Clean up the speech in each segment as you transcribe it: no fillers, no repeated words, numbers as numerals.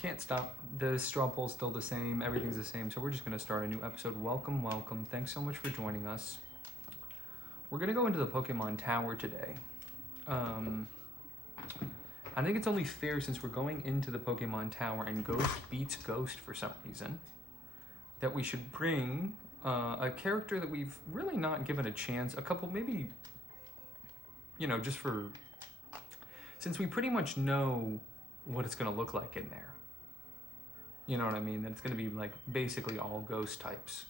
can't stop. The straw poll's still the same. Everything's the same. So we're just going to start a new episode. Welcome, welcome. Thanks so much for joining us. We're going to go into the Pokemon Tower today. I think it's only fair, since we're going into the Pokemon Tower and Ghost beats Ghost for some reason, that we should bring a character that we've really not given a chance. A couple, maybe, you know, just for... Since we pretty much know what it's going to look like in there. You know what I mean? That it's going to be like basically all ghost types.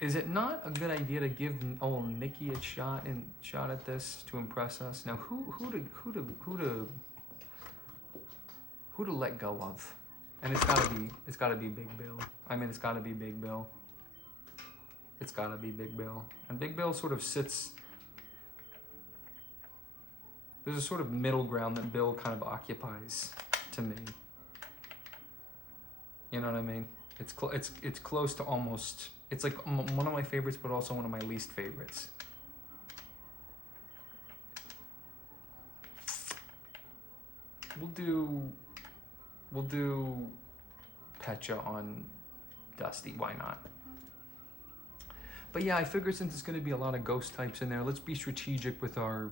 Is it not a good idea to give old Nikki a shot at this to impress us? Now, who to let go of? And it's gotta be Big Bill. I mean, it's gotta be Big Bill. It's gotta be Big Bill. And Big Bill sort of sits. There's a sort of middle ground that Bill kind of occupies to me. You know what I mean? It's close to almost. It's like one of my favorites, but also one of my least favorites. We'll do Pecha on Dusty. Why not? But yeah, I figure since it's going to be a lot of ghost types in there, let's be strategic with our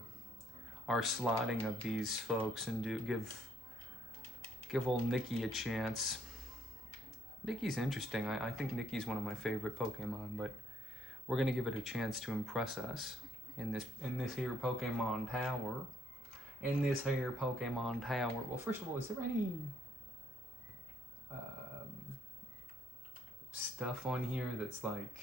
slotting of these folks and give old Nikki a chance. Nikki's interesting. I think Nikki's one of my favorite Pokemon, but we're gonna give it a chance to impress us in this here Pokemon Tower. In this here Pokemon Tower. Well, first of all, is there any stuff on here that's like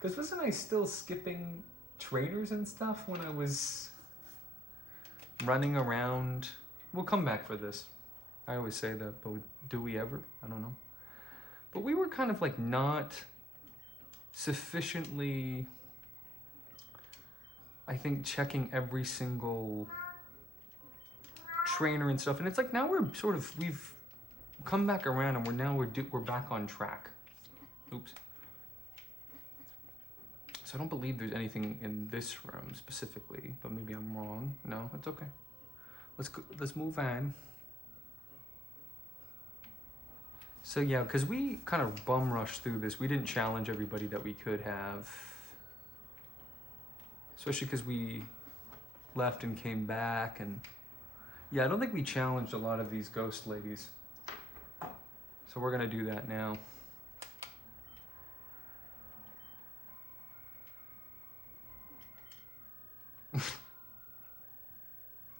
because wasn't I still skipping trainers and stuff when I was running around? We'll come back for this. I always say that, but do we ever? I don't know. But we were kind of like not sufficiently, I think, checking every single trainer and stuff. And it's like now we've come back around and we're back on track. Oops. So I don't believe there's anything in this room specifically, but maybe I'm wrong. No, it's okay. Let's move on. So yeah, because we kind of bum rushed through this. We didn't challenge everybody that we could have. Especially because we left and came back. And yeah, I don't think we challenged a lot of these ghost ladies. So we're going to do that now.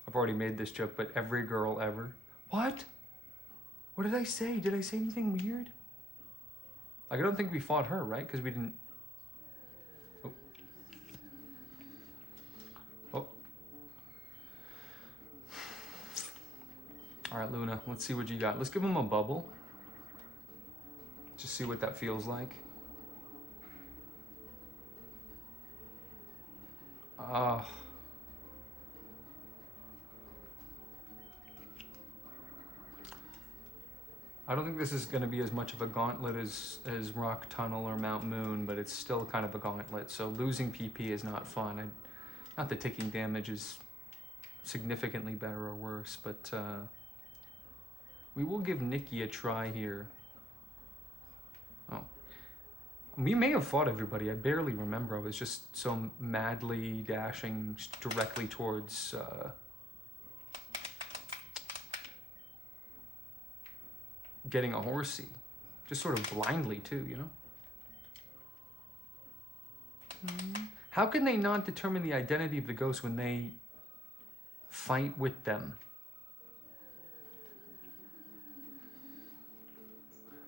I've already made this joke, but every girl ever. What? What did I say? Did I say anything weird? Like, I don't think we fought her, right? Because we didn't... Oh. Oh. All right, Luna, let's see what you got. Let's give him a bubble. Just see what that feels like. I don't think this is going to be as much of a gauntlet as Rock Tunnel or Mount Moon, but it's still kind of a gauntlet. So losing PP is not fun. Not that taking damage is significantly better or worse, but we will give Nikki a try here. Oh. We may have fought everybody. I barely remember. I was just so madly dashing directly towards... getting a horsey, just sort of blindly too, you know? How can they not determine the identity of the ghost when they fight with them?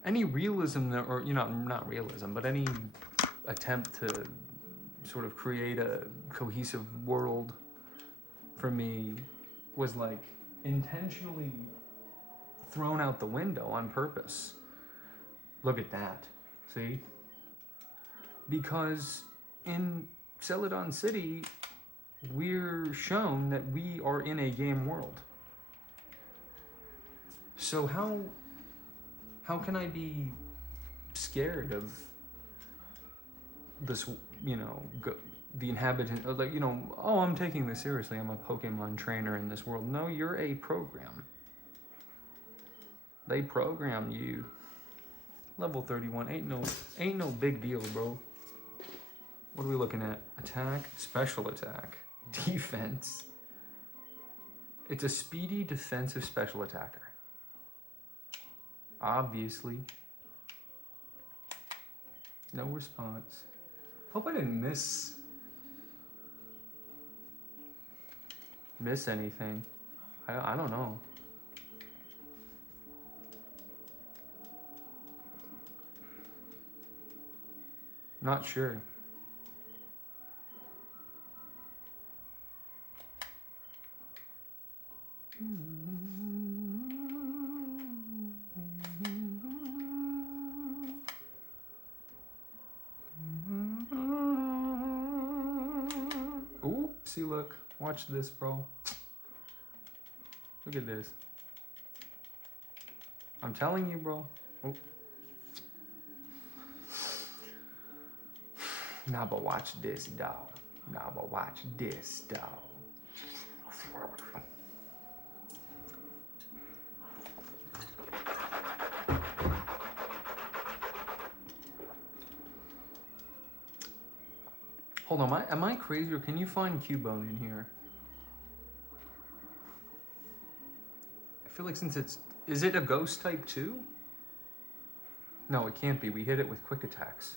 Any realism, or, you know, not realism, but any attempt to sort of create a cohesive world for me was like intentionally thrown out the window on purpose. Look at that. See? Because in Celadon City, we're shown that we are in a game world. So how can I be scared of this, you know, the inhabitant, like, you know, oh, I'm taking this seriously. I'm a Pokemon trainer in this world. No, you're a program. They program you. Level 31, ain't no big deal, bro. What are we looking at? Attack, special attack, defense. It's a speedy defensive special attacker. Obviously. No response. Hope I didn't miss anything. I don't know. Not sure. Ooh, see, look. Watch this, bro. Look at this. I'm telling you, bro. Ooh. Nah, but watch this, dog. Nah, but watch this, dog. Hold on, am I crazy, or can you find Cubone in here? I feel like since is it a ghost type too? No, it can't be. We hit it with quick attacks.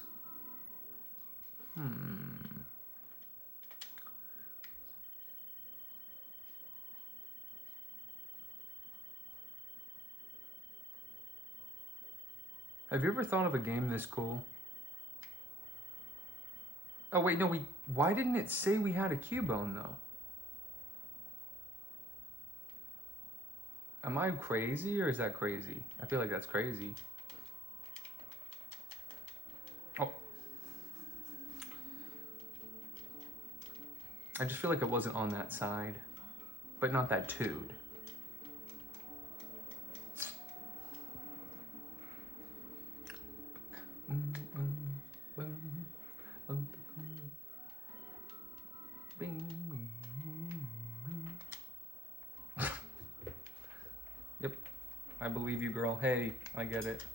Have you ever thought of a game this cool? Oh wait, no, why didn't it say we had a Cubone though? Am I crazy, or is that crazy? I feel like that's crazy. Oh. I just feel like it wasn't on that side, but not that toad. Yep, I believe you, girl. Hey, I get it.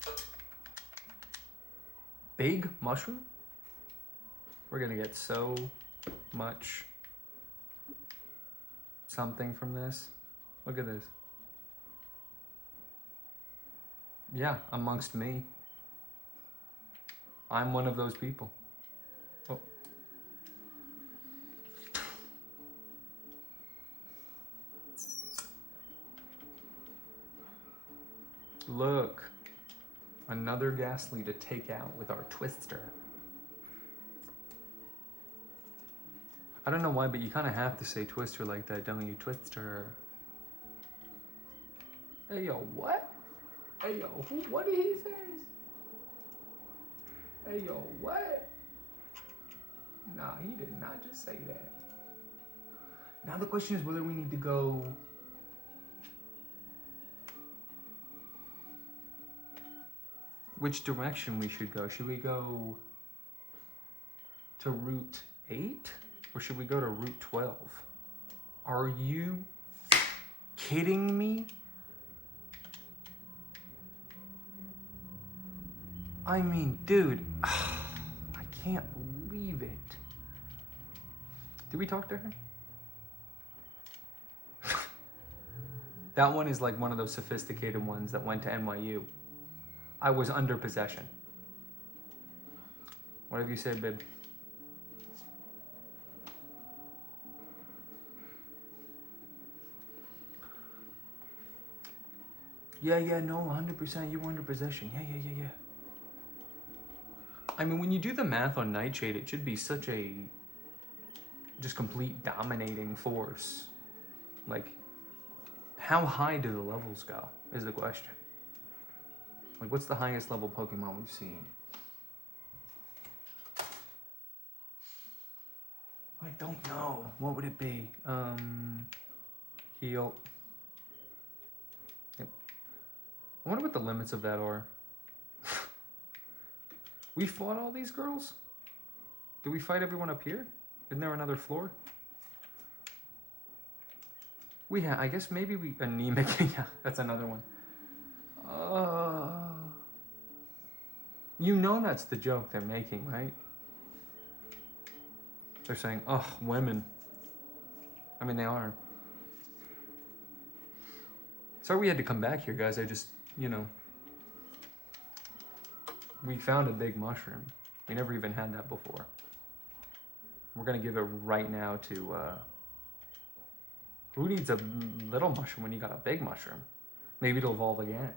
Big mushroom? We're gonna get so much something from this. Look at this. Yeah, amongst me. I'm one of those people. Oh. Look, another Ghastly to take out with our Twister. I don't know why, but you kind of have to say Twister like that, don't you? Twister. Hey, yo, what? Hey, yo, what did he say? Hey, yo, what? Nah, he did not just say that. Now the question is whether we need to go... which direction we should go. Should we go to Route 8? Or should we go to Route 12? Are you kidding me? I mean, dude, I can't believe it. Did we talk to her? That one is like one of those sophisticated ones that went to NYU. I was under possession. Whatever you say, babe. Yeah, no, 100%, you were under possession. Yeah. I mean, when you do the math on Nightshade, it should be such a just complete dominating force. Like, how high do the levels go is the question. Like, what's the highest level Pokemon we've seen? I don't know. What would it be? Heal. Yep. I wonder what the limits of that are. We fought all these girls? Did we fight everyone up here? Isn't there another floor? I guess maybe we, anemic, yeah, that's another one. You know that's the joke they're making, right? They're saying, oh, women. I mean, they are. Sorry we had to come back here, guys. I just, you know, we found a big mushroom. We never even had that before. We're gonna give it right now to, who needs a little mushroom when you got a big mushroom? Maybe it'll evolve again.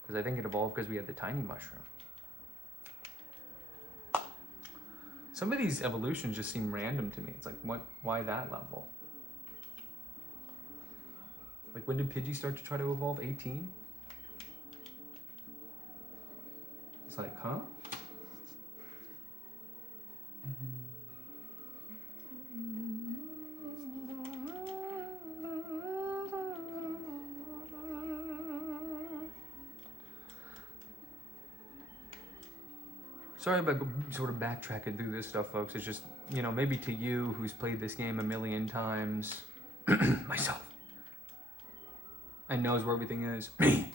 Because I think it evolved because we had the tiny mushroom. Some of these evolutions just seem random to me. It's like, why that level? Like, when did Pidgey start to try to evolve? 18? It's like, huh? Sorry about sort of backtracking through this stuff, folks. It's just, you know, maybe to you who's played this game a million times, myself, and knows where everything is, me,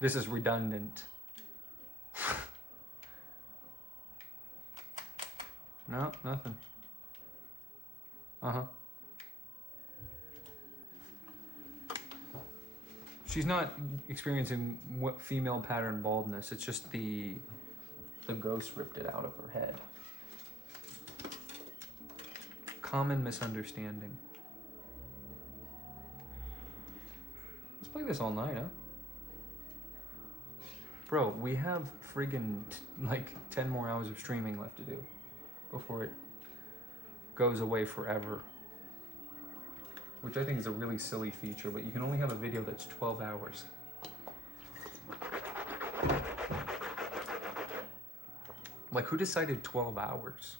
this is redundant. No, nothing. Uh-huh. She's not experiencing what female pattern baldness. It's just the ghost ripped it out of her head. Common misunderstanding. Let's play this all night, huh? Bro, we have friggin' like 10 more hours of streaming left to do before it goes away forever. Which I think is a really silly feature, but you can only have a video that's 12 hours. Like, who decided 12 hours?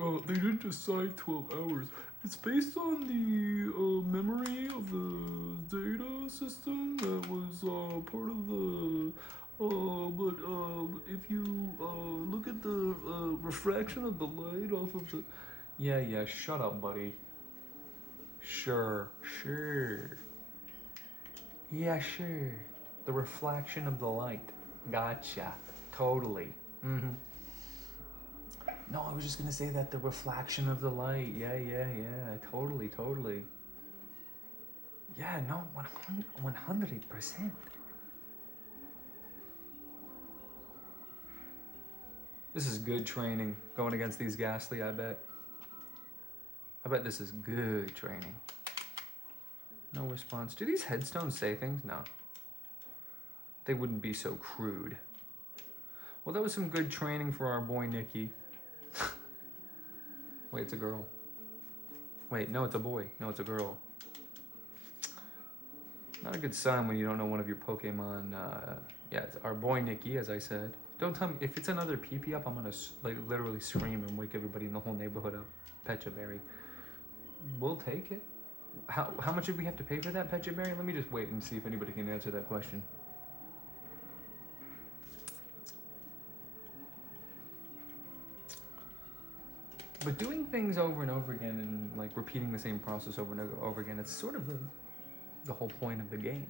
Oh, they didn't decide 12 hours. It's based on the memory of the data system that was part of the... but if you look at the refraction of the light off of the... Yeah, shut up, buddy. Sure. Yeah, sure. The reflection of the light. Gotcha. Totally. Mm-hmm. No, I was just gonna say that the reflection of the light. Yeah. Totally. Yeah, no, 100%. This is good training, going against these Ghastly, I bet. I bet this is good training. No response. Do these headstones say things? No. They wouldn't be so crude. Well, that was some good training for our boy Nikki. Wait, it's a girl. Wait, no, it's a boy. No, it's a girl. Not a good sign when you don't know one of your Pokemon. Yeah, it's our boy Nikki, as I said. Don't tell me, if it's another PP up, I'm gonna like literally scream and wake everybody in the whole neighborhood up. Pechaberry. We'll take it. How much did we have to pay for that Pechaberry? Let me just wait and see if anybody can answer that question. But doing things over and over again and like repeating the same process over and over again, it's sort of the whole point of the game.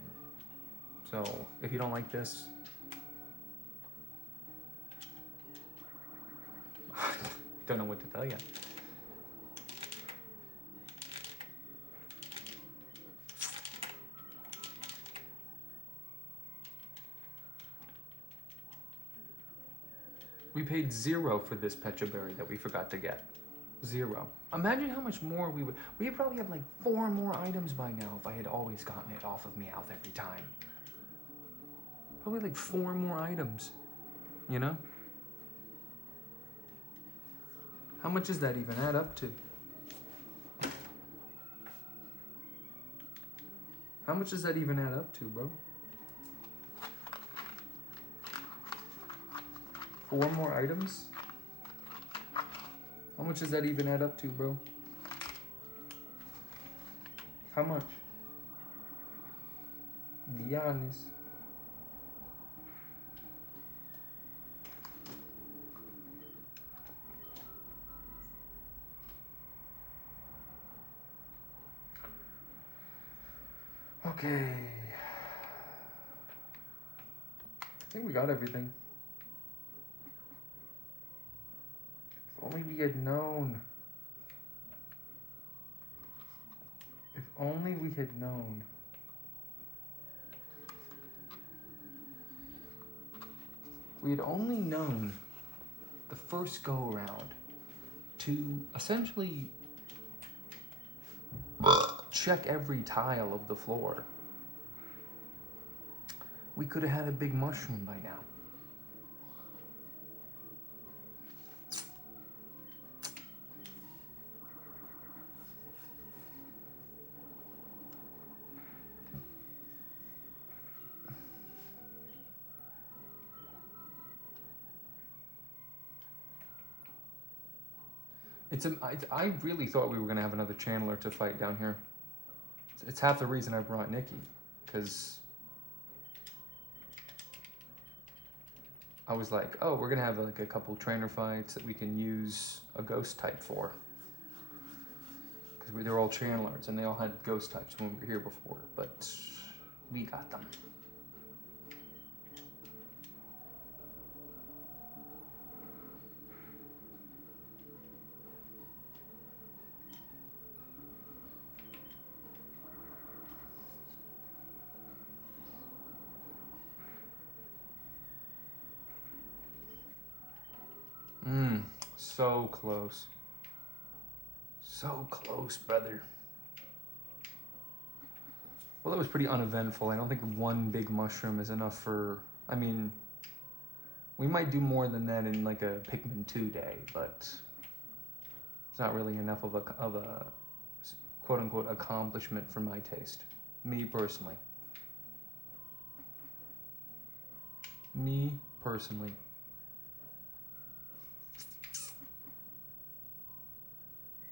So if you don't like this, don't know what to tell you. We paid 0 for this Pechaberry that we forgot to get. 0. Imagine how much more we would probably have like 4 more items by now if I had always gotten it off of Meowth every time. Probably like 4 more items, you know? How much does that even add up to? How much does that even add up to, bro? 4 more items? How much does that even add up to, bro? How much? Be honest. Okay. I think we got everything. If only we had known. If only we had known. We had only known the first go around to essentially check every tile of the floor. We could have had a big mushroom by now. I really thought we were going to have another channeler to fight down here. It's half the reason I brought Nikki, because I was like, oh, we're going to have like a couple trainer fights that we can use a ghost type for. Because they're all channelers and they all had ghost types when we were here before, but we got them. So close. So close, brother. Well, that was pretty uneventful. I don't think one big mushroom is enough for... I mean, we might do more than that in like a Pikmin 2 day, but it's not really enough of a quote-unquote accomplishment for my taste. Me personally. Me personally.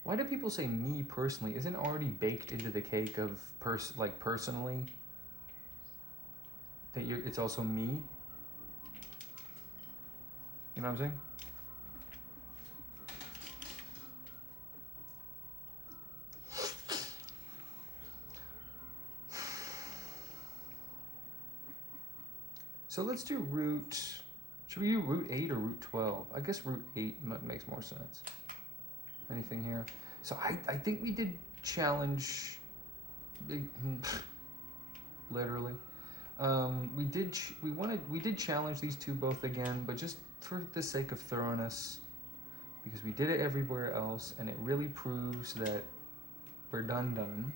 Why do people say me personally? Isn't it already baked into the cake of personally? That it's also me? You know what I'm saying? So let's do route... Should we do route 8 or route 12? I guess route 8 makes more sense. Anything here? So I think we did challenge... literally. We did challenge these two both again, but just for the sake of thoroughness, because we did it everywhere else, and it really proves that we're done.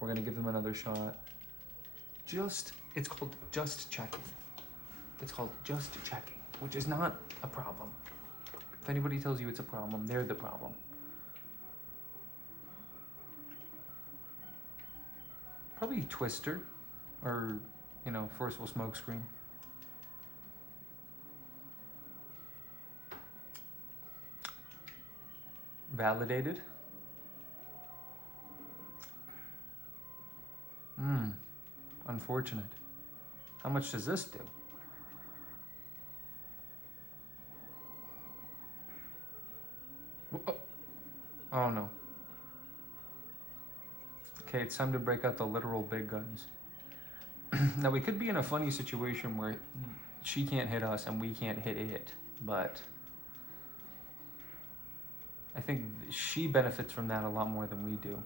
We're gonna give them another shot. It's called just checking. It's called just checking, which is not a problem. If anybody tells you it's a problem, they're the problem. Probably Twister, or, you know, Forceful Smokescreen. Validated. Unfortunate. How much does this do? Oh no. Okay, it's time to break out the literal big guns. Now we could be in a funny situation where she can't hit us and we can't hit it, but I think she benefits from that a lot more than we do.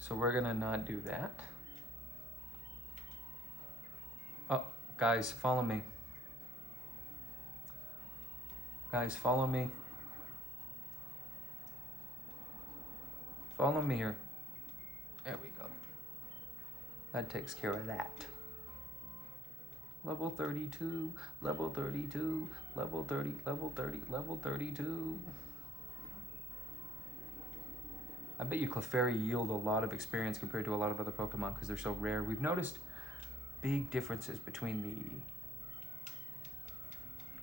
So we're gonna not do that. Oh, guys, follow me. Guys, follow me. Follow me here. There we go. That takes care of that. Level 32, level 32, level 30, level 30, level 32. I bet you Clefairy yield a lot of experience compared to a lot of other Pokemon because they're so rare. We've noticed big differences between the...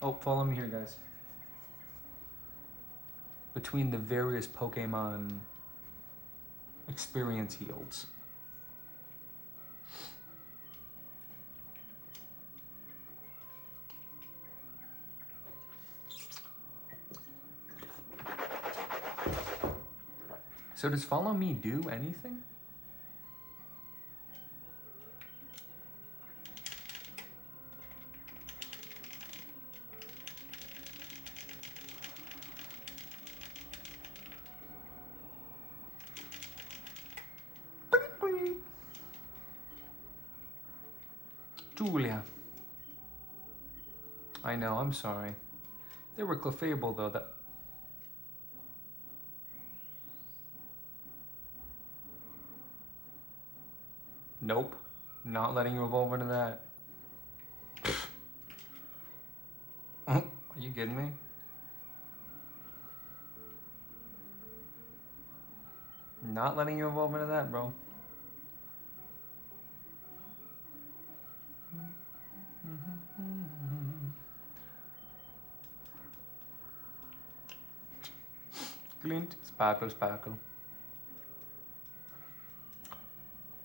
Oh, follow me here, guys. Between the various Pokemon experience yields. So does follow me do anything? Julia. I know, I'm sorry. They were clefable though, that... Nope. Not letting you evolve into that. Are you kidding me? Not letting you evolve into that, bro. Glint, sparkle, sparkle.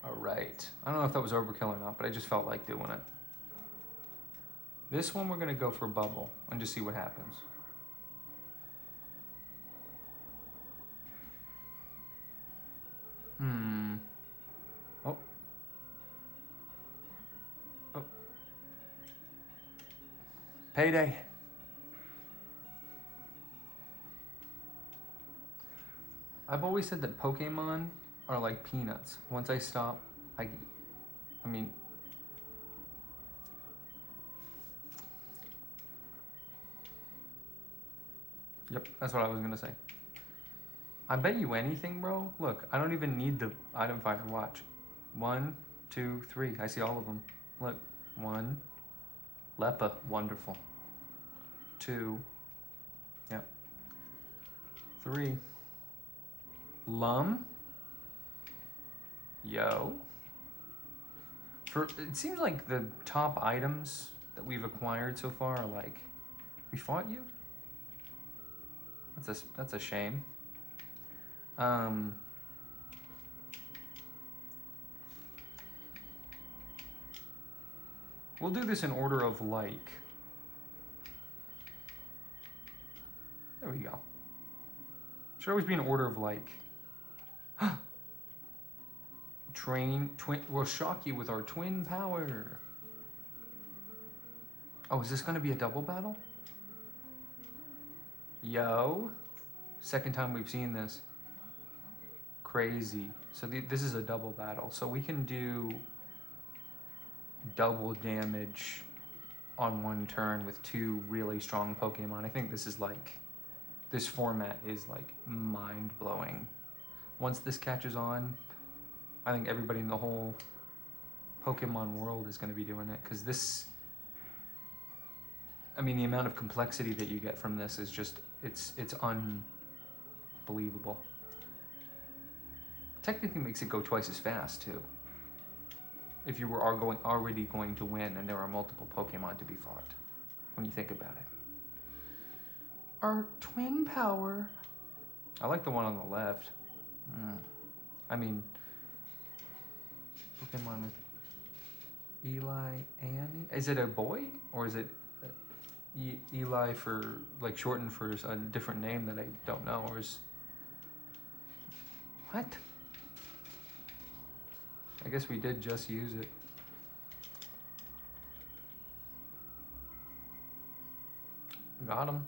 Alright. I don't know if that was overkill or not, but I just felt like doing it. This one we're gonna go for bubble and just see what happens. Oh. Oh. Payday. I've always said that Pokemon are like peanuts. Once I stop, I mean... Yep, that's what I was gonna say. I bet you anything, bro. Look, I don't even need the item finder. Watch. 1, 2, 3. I see all of them. Look. 1. Lepa. Wonderful. 2. Yep. 3. Lum. Yo. It seems like the top items that we've acquired so far are like, we fought you? That's a shame. We'll do this in order of like. There we go. Should always be in order of like. We'll shock you with our twin power. Oh, is this gonna be a double battle? Yo. Second time we've seen this. Crazy. So this is a double battle. So we can do double damage on one turn with 2 really strong Pokemon. I think this is like, this format is like mind-blowing. Once this catches on, I think everybody in the whole Pokemon world is going to be doing it, because this, I mean, the amount of complexity that you get from this is just, it's unbelievable. Technically makes it go twice as fast too, if you were already going to win and there are multiple Pokemon to be fought, when you think about it. Our twin power. I like the one on the left. I mean, Pokemon with Eli, Annie. Is it a boy, or is it Eli for like shortened for a different name that I don't know, or is what? I guess we did just use it. Got him.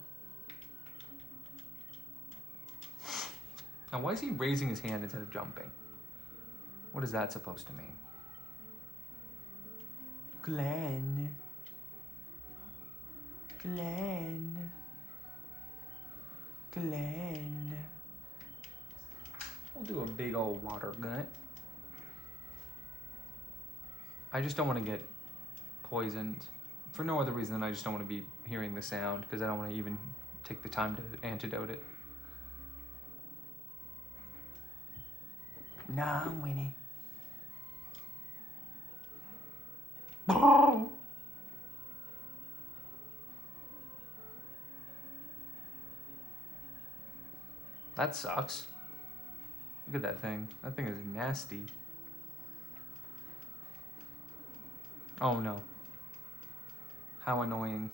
Now, why is he raising his hand instead of jumping? What is that supposed to mean? Glenn. Glenn. Glenn. We'll do a big old water gun. I just don't want to get poisoned. For no other reason than I just don't want to be hearing the sound, because I don't want to even take the time to antidote it. Nah, I'm winning. Oh. That sucks. Look at that thing. That thing is nasty. Oh no. How annoying.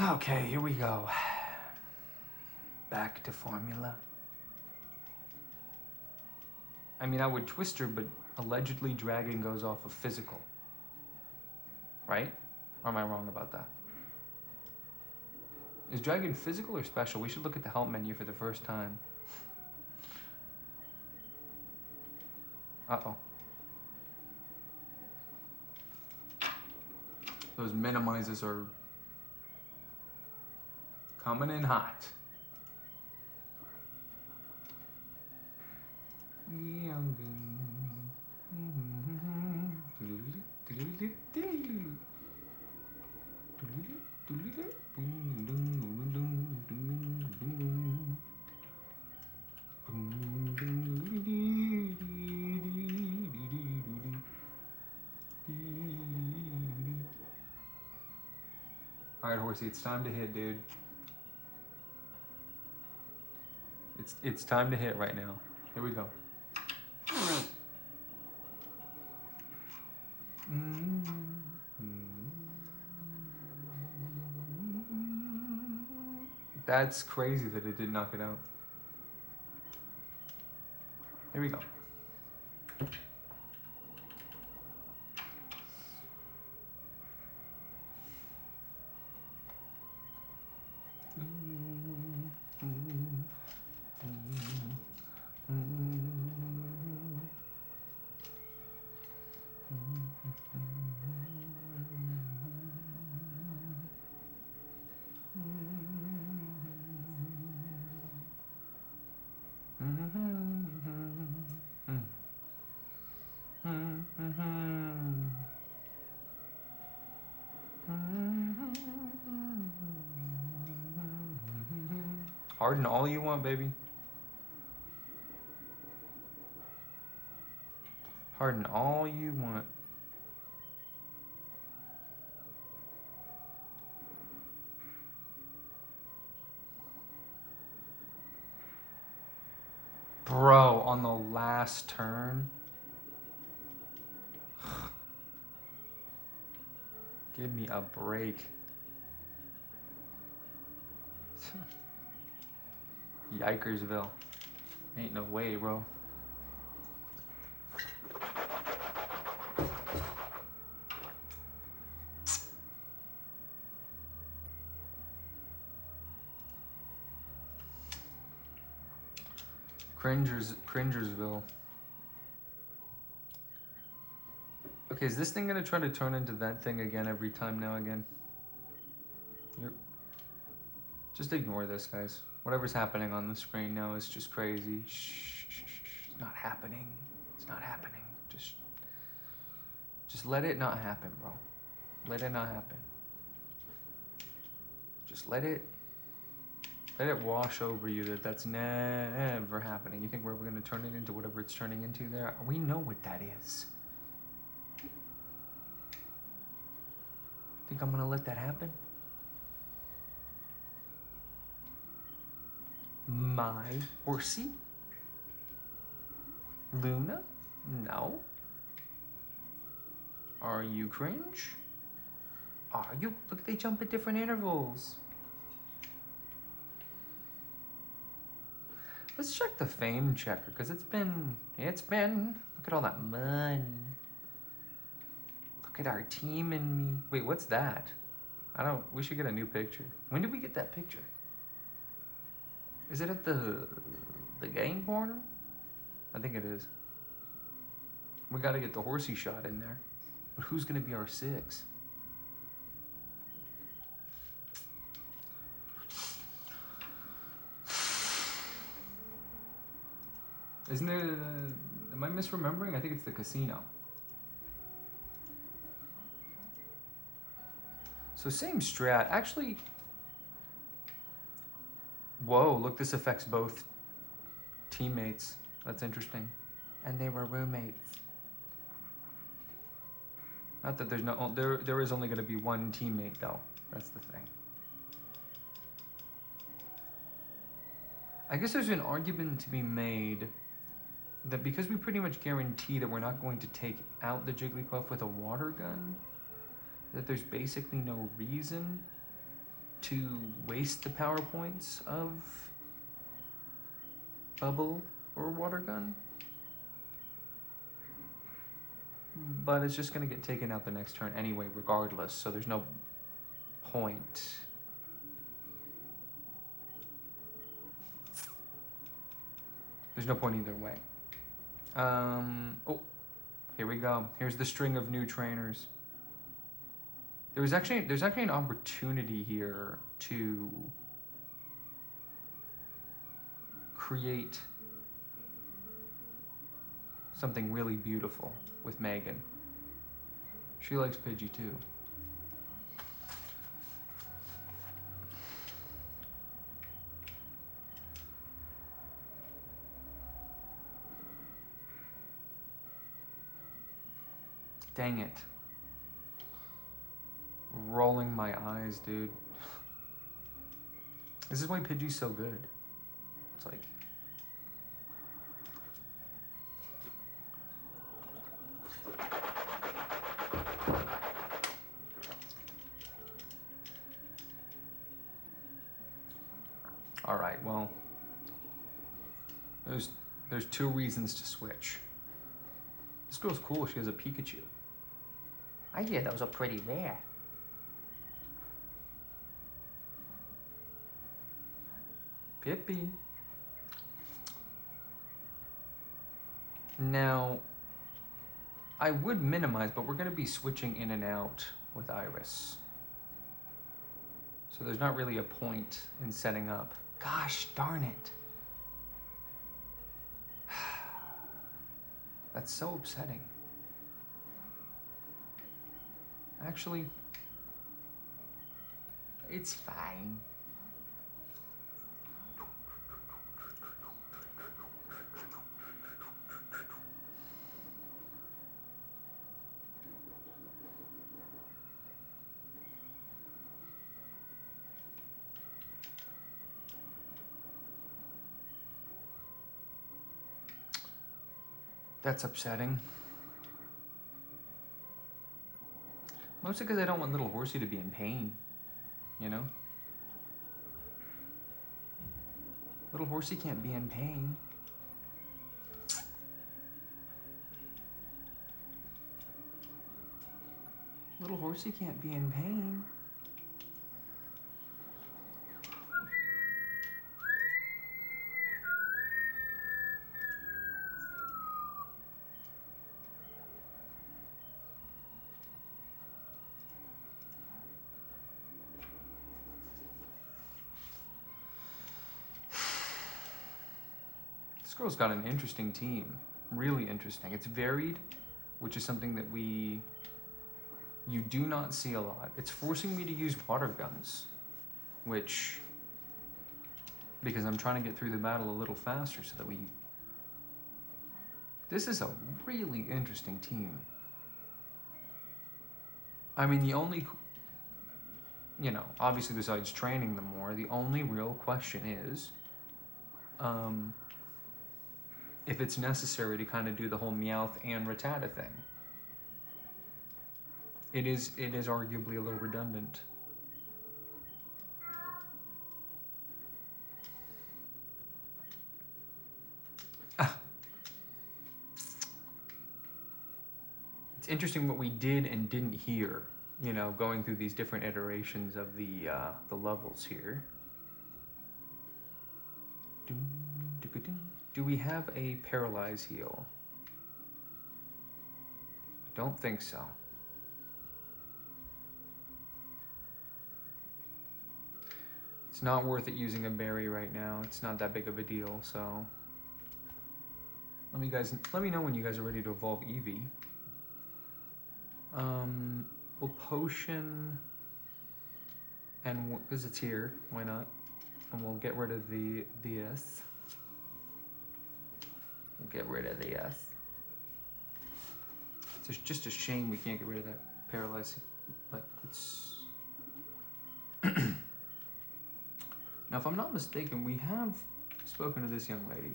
Okay, here we go. back to formula. I mean, I would Twister, but allegedly Dragon goes off of physical. Right? Or am I wrong about that? Is Dragon physical or special? We should look at the help menu for the first time. Uh-oh. Those minimizers are coming in hot. Alright, Horsey, it's time to hit, dude. It's time to hit right now. Here we go. That's crazy that it did knock it out. Here we go. Harden all you want, baby. Harden all you want. Bro, on the last turn. Give me a break. Yikersville. Ain't no way, bro. Cringersville. Okay, is this thing gonna try to turn into that thing again every time now again? Just ignore this, guys. Whatever's happening on the screen now is just crazy. Shh, shh, shh. It's not happening. It's not happening. Just let it not happen, bro. Let it not happen. Just let it wash over you that that's never happening. You think we're gonna turn it into whatever it's turning into there? We know what that is. Think I'm gonna let that happen? My horsey? Luna? No. Are you cringe? Are you? Look, they jump at different intervals. Let's check the fame checker, because it's been, look at all that money. Look at our team and me. Wait, what's that? We should get a new picture. When did we get that picture? Is it at the game corner? I think it is. We gotta get the horsey shot in there. But who's gonna be our 6? Isn't it, am I misremembering? I think it's the casino. So same strat, actually. Whoa, look, this affects both teammates. That's interesting. And they were roommates. Not that there's no, there is only gonna be one teammate though. That's the thing. I guess there's an argument to be made that because we pretty much guarantee that we're not going to take out the Jigglypuff with a water gun, that there's basically no reason to waste the power points of bubble or water gun. But it's just going to get taken out the next turn anyway, regardless, so there's no point. There's no point either way. Oh, here we go. Here's the string of new trainers. There's actually an opportunity here to create something really beautiful with Megan. She likes Pidgey too. Dang it. Rolling my eyes, dude. This is why Pidgey's so good. It's like... Alright, well... There's two reasons to switch. This girl's cool, she has a Pikachu. I hear those are pretty rare. Pippi. Now, I would minimize, but we're going to be switching in and out with Iris. So there's not really a point in setting up. Gosh darn it. That's so upsetting. Actually, it's fine. That's upsetting. Mostly because I don't want little Horsey to be in pain, you know? Little Horsey can't be in pain. Little Horsey can't be in pain. This girl's got an interesting team, really interesting. It's varied, which is something that you do not see a lot. It's forcing me to use water guns, which, because I'm trying to get through the battle a little faster so that this is a really interesting team. I mean, the only, you know, obviously besides training them more, the only real question is, if it's necessary to kind of do the whole Meowth and Rattata thing. It is arguably a little redundant. It's interesting what we did and didn't hear, you know, going through these different iterations of the levels here. Do we have a Paralyze heal? Don't think so. It's not worth it using a berry right now. It's not that big of a deal, so let me know when you guys are ready to evolve Eevee. We'll potion, and because it's here, why not? And we'll get rid of this. We'll get rid of this. It's just a shame we can't get rid of that paralyzing, but it's. Now, if I'm not mistaken, we have spoken to this young lady.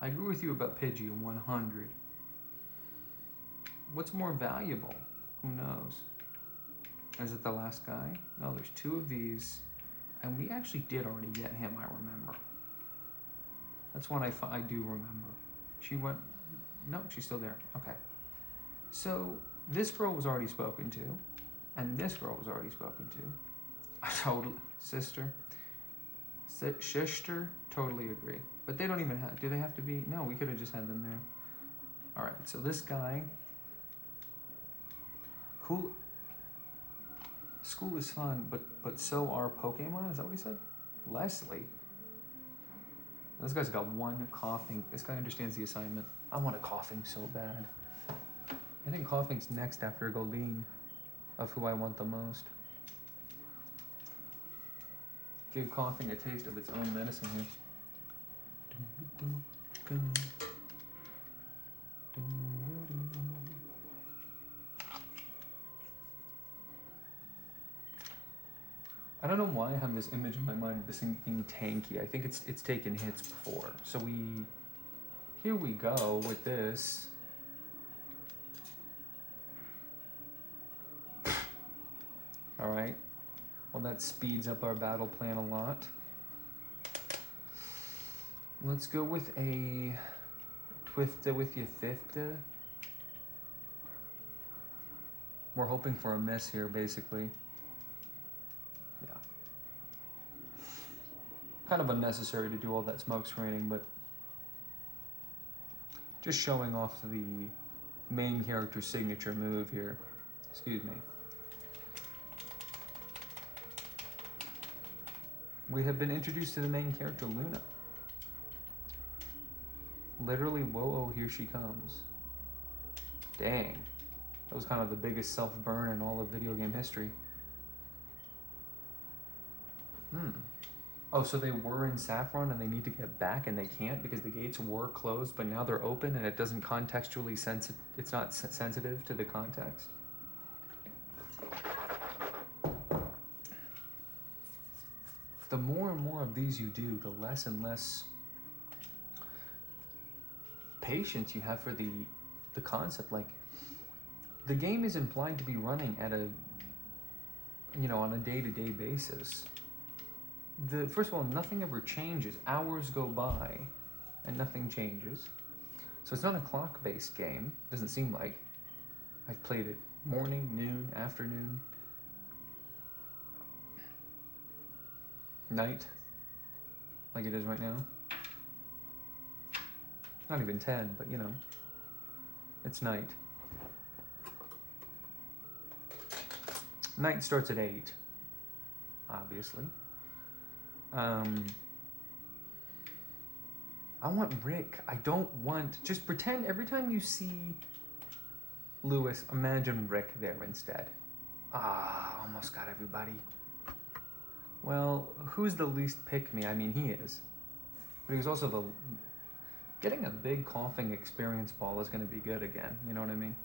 I agree with you about Pidgey in 100. What's more valuable? Who knows? Is it the last guy? No, there's two of these. And we actually did already get him, I remember. That's one I do remember. She went, no, she's still there. Okay. So this girl was already spoken to, and this girl was already spoken to. I totally, sister, totally agree. But they don't even have, do they have to be? No, we could have just had them there. All right, so this guy, cool. School is fun, but so are Pokemon. Is that what he said? Leslie. This guy's got one coughing. This guy understands the assignment. I want a coughing so bad. I think coughing's next after Goldeen of who I want the most. Give coughing a taste of its own medicine here. I don't know why I have this image in my mind of this thing being tanky. I think it's taken hits before. So here we go with this. All right. Well, that speeds up our battle plan a lot. Let's go with a Twifta with your Thifta. We're hoping for a miss here, basically. Yeah. Kind of unnecessary to do all that smoke screening, but just showing off the main character's signature move here. Excuse me. We have been introduced to the main character, Luna. Literally, whoa, here she comes. Dang. That was kind of the biggest self-burn in all of video game history. Oh, so they were in Saffron and they need to get back and they can't because the gates were closed, but now they're open and it doesn't contextually it's not sensitive to the context. The more and more of these you do, the less and less patience you have for the concept. Like, the game is implied to be running at a, on a day-to-day basis. First of all, nothing ever changes. Hours go by and nothing changes. So it's not a clock-based game. Doesn't seem like. I've played it morning, noon, afternoon, night, like it is right now. Not even 10, but it's night. Night starts at 8, obviously. I want Rick. I don't want, just pretend every time you see Lewis, imagine Rick there instead. Almost got everybody. Well, who's the least pick me? I mean, he is. But he's also getting a big coughing experience ball is going to be good again. You know what I mean?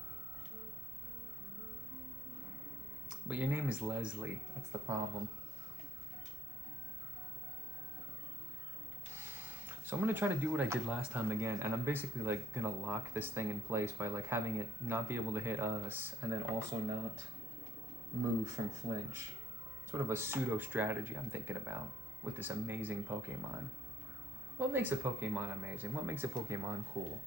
But your name is Leslie. That's the problem. So I'm going to try to do what I did last time again. And I'm basically like going to lock this thing in place by like having it not be able to hit us and then also not move from flinch. Sort of a pseudo strategy I'm thinking about with this amazing Pokemon. What makes a Pokemon amazing? What makes a Pokemon cool?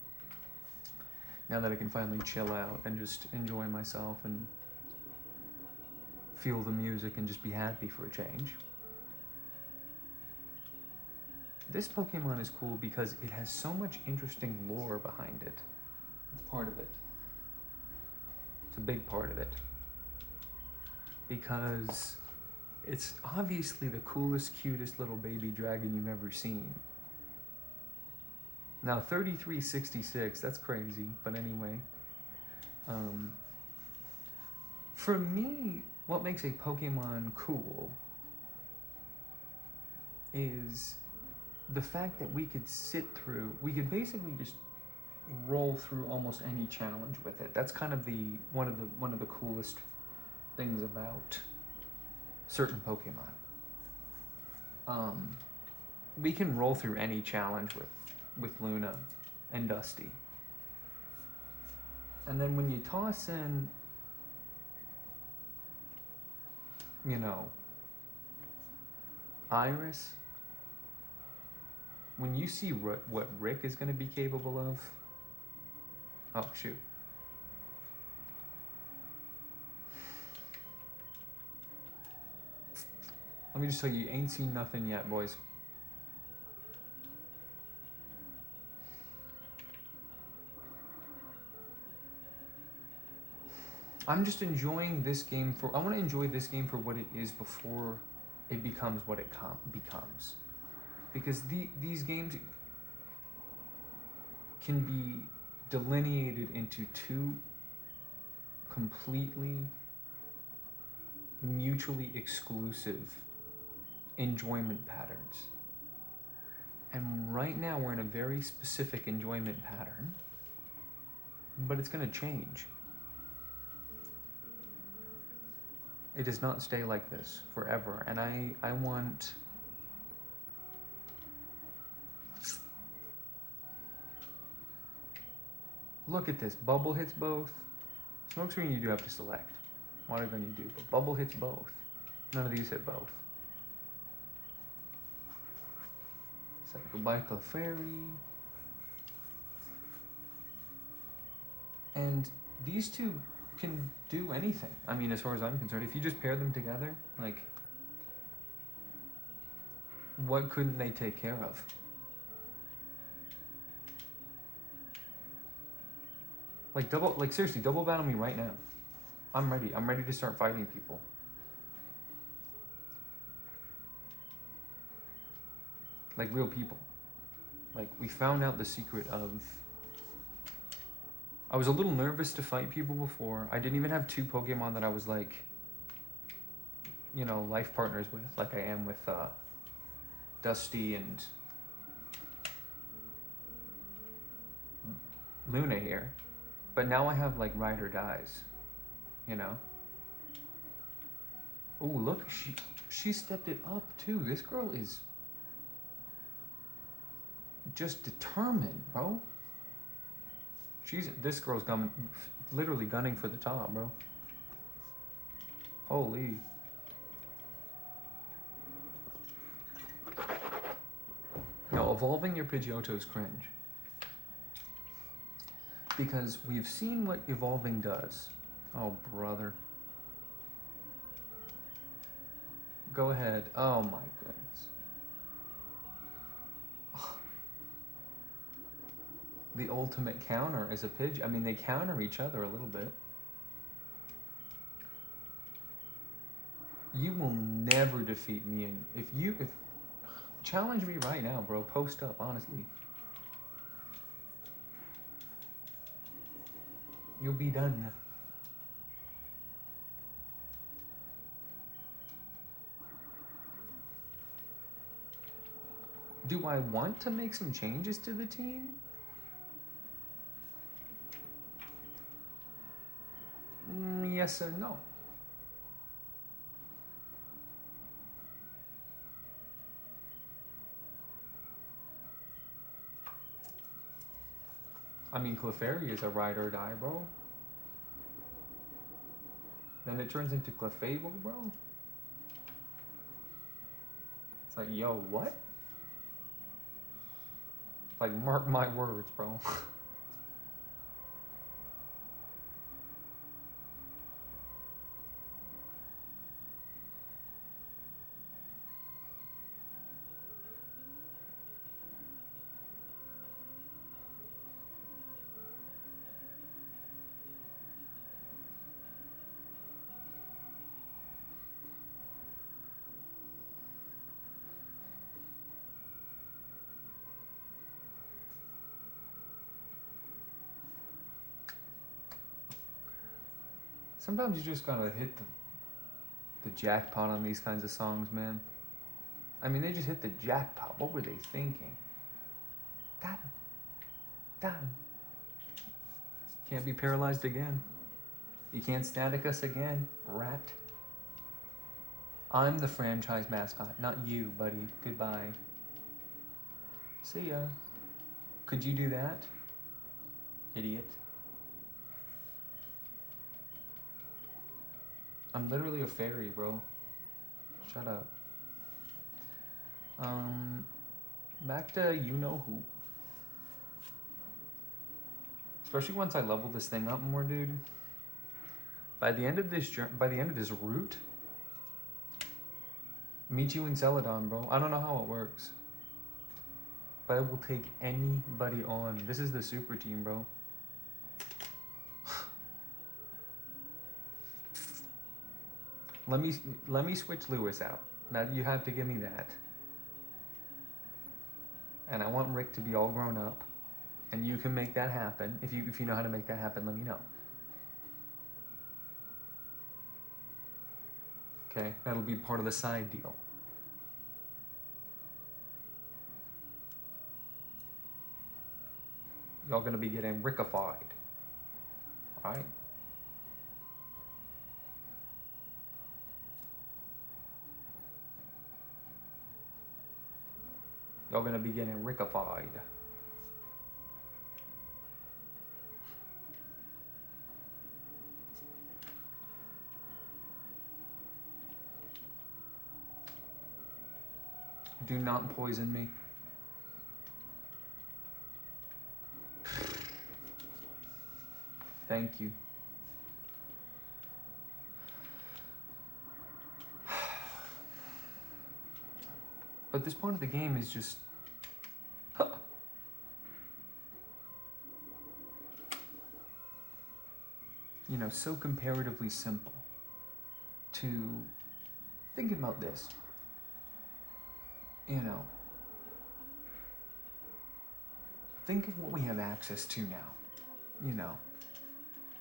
Now that I can finally chill out and just enjoy myself and feel the music and just be happy for a change. This Pokemon is cool because it has so much interesting lore behind it. It's part of it. It's a big part of it. Because it's obviously the coolest, cutest little baby dragon you've ever seen. Now, 3366, that's crazy, but anyway. For me, what makes a Pokemon cool is the fact that we could we could basically just roll through almost any challenge with it. That's kind of one of the coolest things about certain Pokemon. We can roll through any challenge with Luna and Dusty. And then when you toss in, Iris, when you see what Rick is going to be capable of. Oh, shoot. Let me just tell you, you ain't seen nothing yet, boys. I'm just enjoying this game I want to enjoy this game for what it is before it becomes what it becomes. Because these games can be delineated into two completely mutually exclusive enjoyment patterns. And right now we're in a very specific enjoyment pattern, but it's going to change. It does not stay like this forever. And I want... Look at this. Bubble hits both. Smokescreen you do have to select. Water gun you do. But bubble hits both. None of these hit both. Say goodbye to the fairy. And these two can do anything. I mean, as far as I'm concerned, if you just pair them together, like, what couldn't they take care of? Like seriously, double battle me right now. I'm ready. I'm ready to start fighting people. Like real people. Like, we found out the secret of... I was a little nervous to fight people before. I didn't even have two Pokemon that I was like, you know, life partners with, like I am with Dusty and Luna here. But now I have like ride or dies, you know? Oh, look, she stepped it up too. This girl is just determined, bro. This girl's literally gunning for the top, bro. Holy. No, evolving your Pidgeotto is cringe. Because we've seen what evolving does. Oh, brother. Go ahead. Oh my goodness. The ultimate counter is a Pidgey. I mean, they counter each other a little bit. You will never defeat me. And if challenge me right now, bro. Post up, honestly. You'll be done. Do I want to make some changes to the team? Yes and no. I mean, Clefairy is a ride or die, bro. Then it turns into Clefable, bro. It's like, yo, what? Like, mark my words, bro. Sometimes you just gotta hit the jackpot on these kinds of songs, man. I mean, they just hit the jackpot. What were they thinking? Got him. Got him. Can't be paralyzed again. You can't static us again, rat. I'm the franchise mascot, not you, buddy. Goodbye. See ya. Could you do that? Idiot. I'm literally a fairy, bro. Shut up. Back to you know who. Especially once I level this thing up more, dude. By the end of this route, meet you in Celadon, bro. I don't know how it works, but I will take anybody on. This is the super team, bro. Let me switch Lewis out. Now you have to give me that. And I want Rick to be all grown up. And you can make that happen. If you know how to make that happen, let me know. Okay, that'll be part of the side deal. Y'all gonna be getting Rickified. Alright? Y'all gonna be getting Rickified. Do not poison me. Thank you. But this part of the game is just... you know, so comparatively simple to think about this. You know, think of what we have access to now, you know,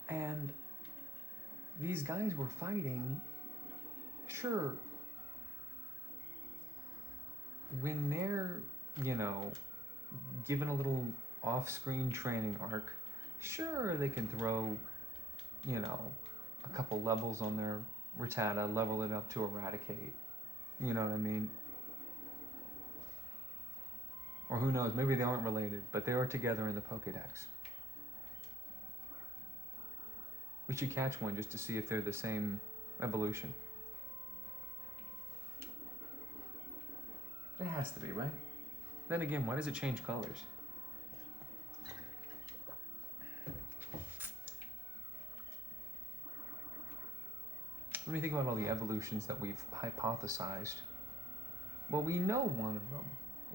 and these guys we're fighting, sure, when they're, you know, given a little off-screen training arc, sure, they can throw, you know, a couple levels on their Rattata, level it up to Eradicate, you know what I mean? Or who knows, maybe they aren't related, but they are together in the Pokédex. We should catch one just to see if they're the same evolution. It has to be, right? Then again, why does it change colors? Let me think about all the evolutions that we've hypothesized. Well, we know one of them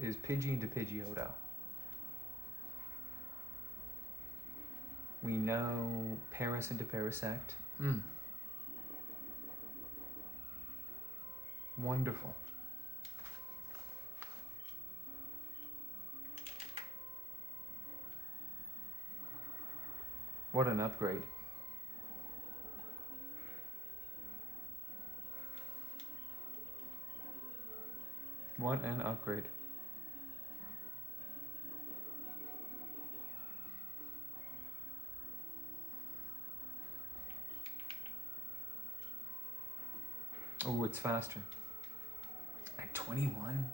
is Pidgey into Pidgeotto. We know Paris into Parasect. Wonderful. What an upgrade. What an upgrade. Oh, it's faster. At 21?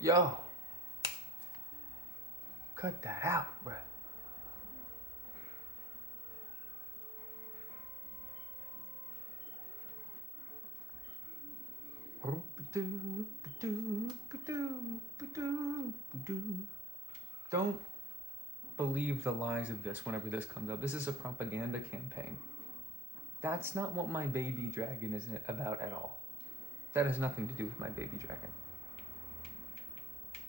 Yo. Cut that out, bruh. Don't believe the lies of this whenever this comes up. This is a propaganda campaign. That's not what my baby dragon is about at all. That has nothing to do with my baby dragon.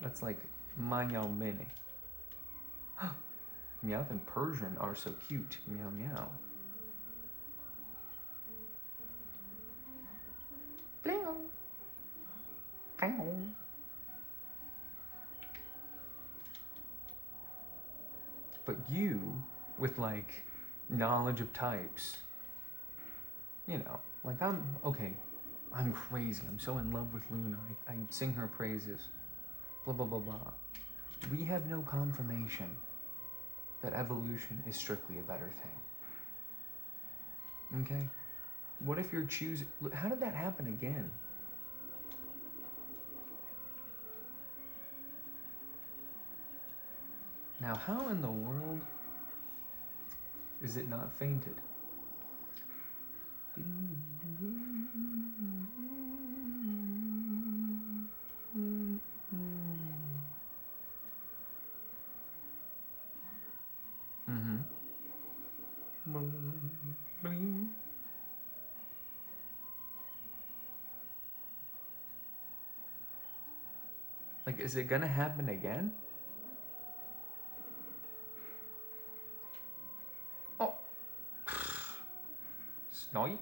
That's like Meow Mini. Meowth and Persian are so cute. Meow meow. Bling. Bling. But you, with like knowledge of types, you know, like I'm crazy. I'm so in love with Luna. I sing her praises. Blah, blah, blah, blah. We have no confirmation that evolution is strictly a better thing. Okay? What if you're choosing... How did that happen again? Now, how in the world Is it not fainted? Like, is it gonna happen again? Oh. Snipe.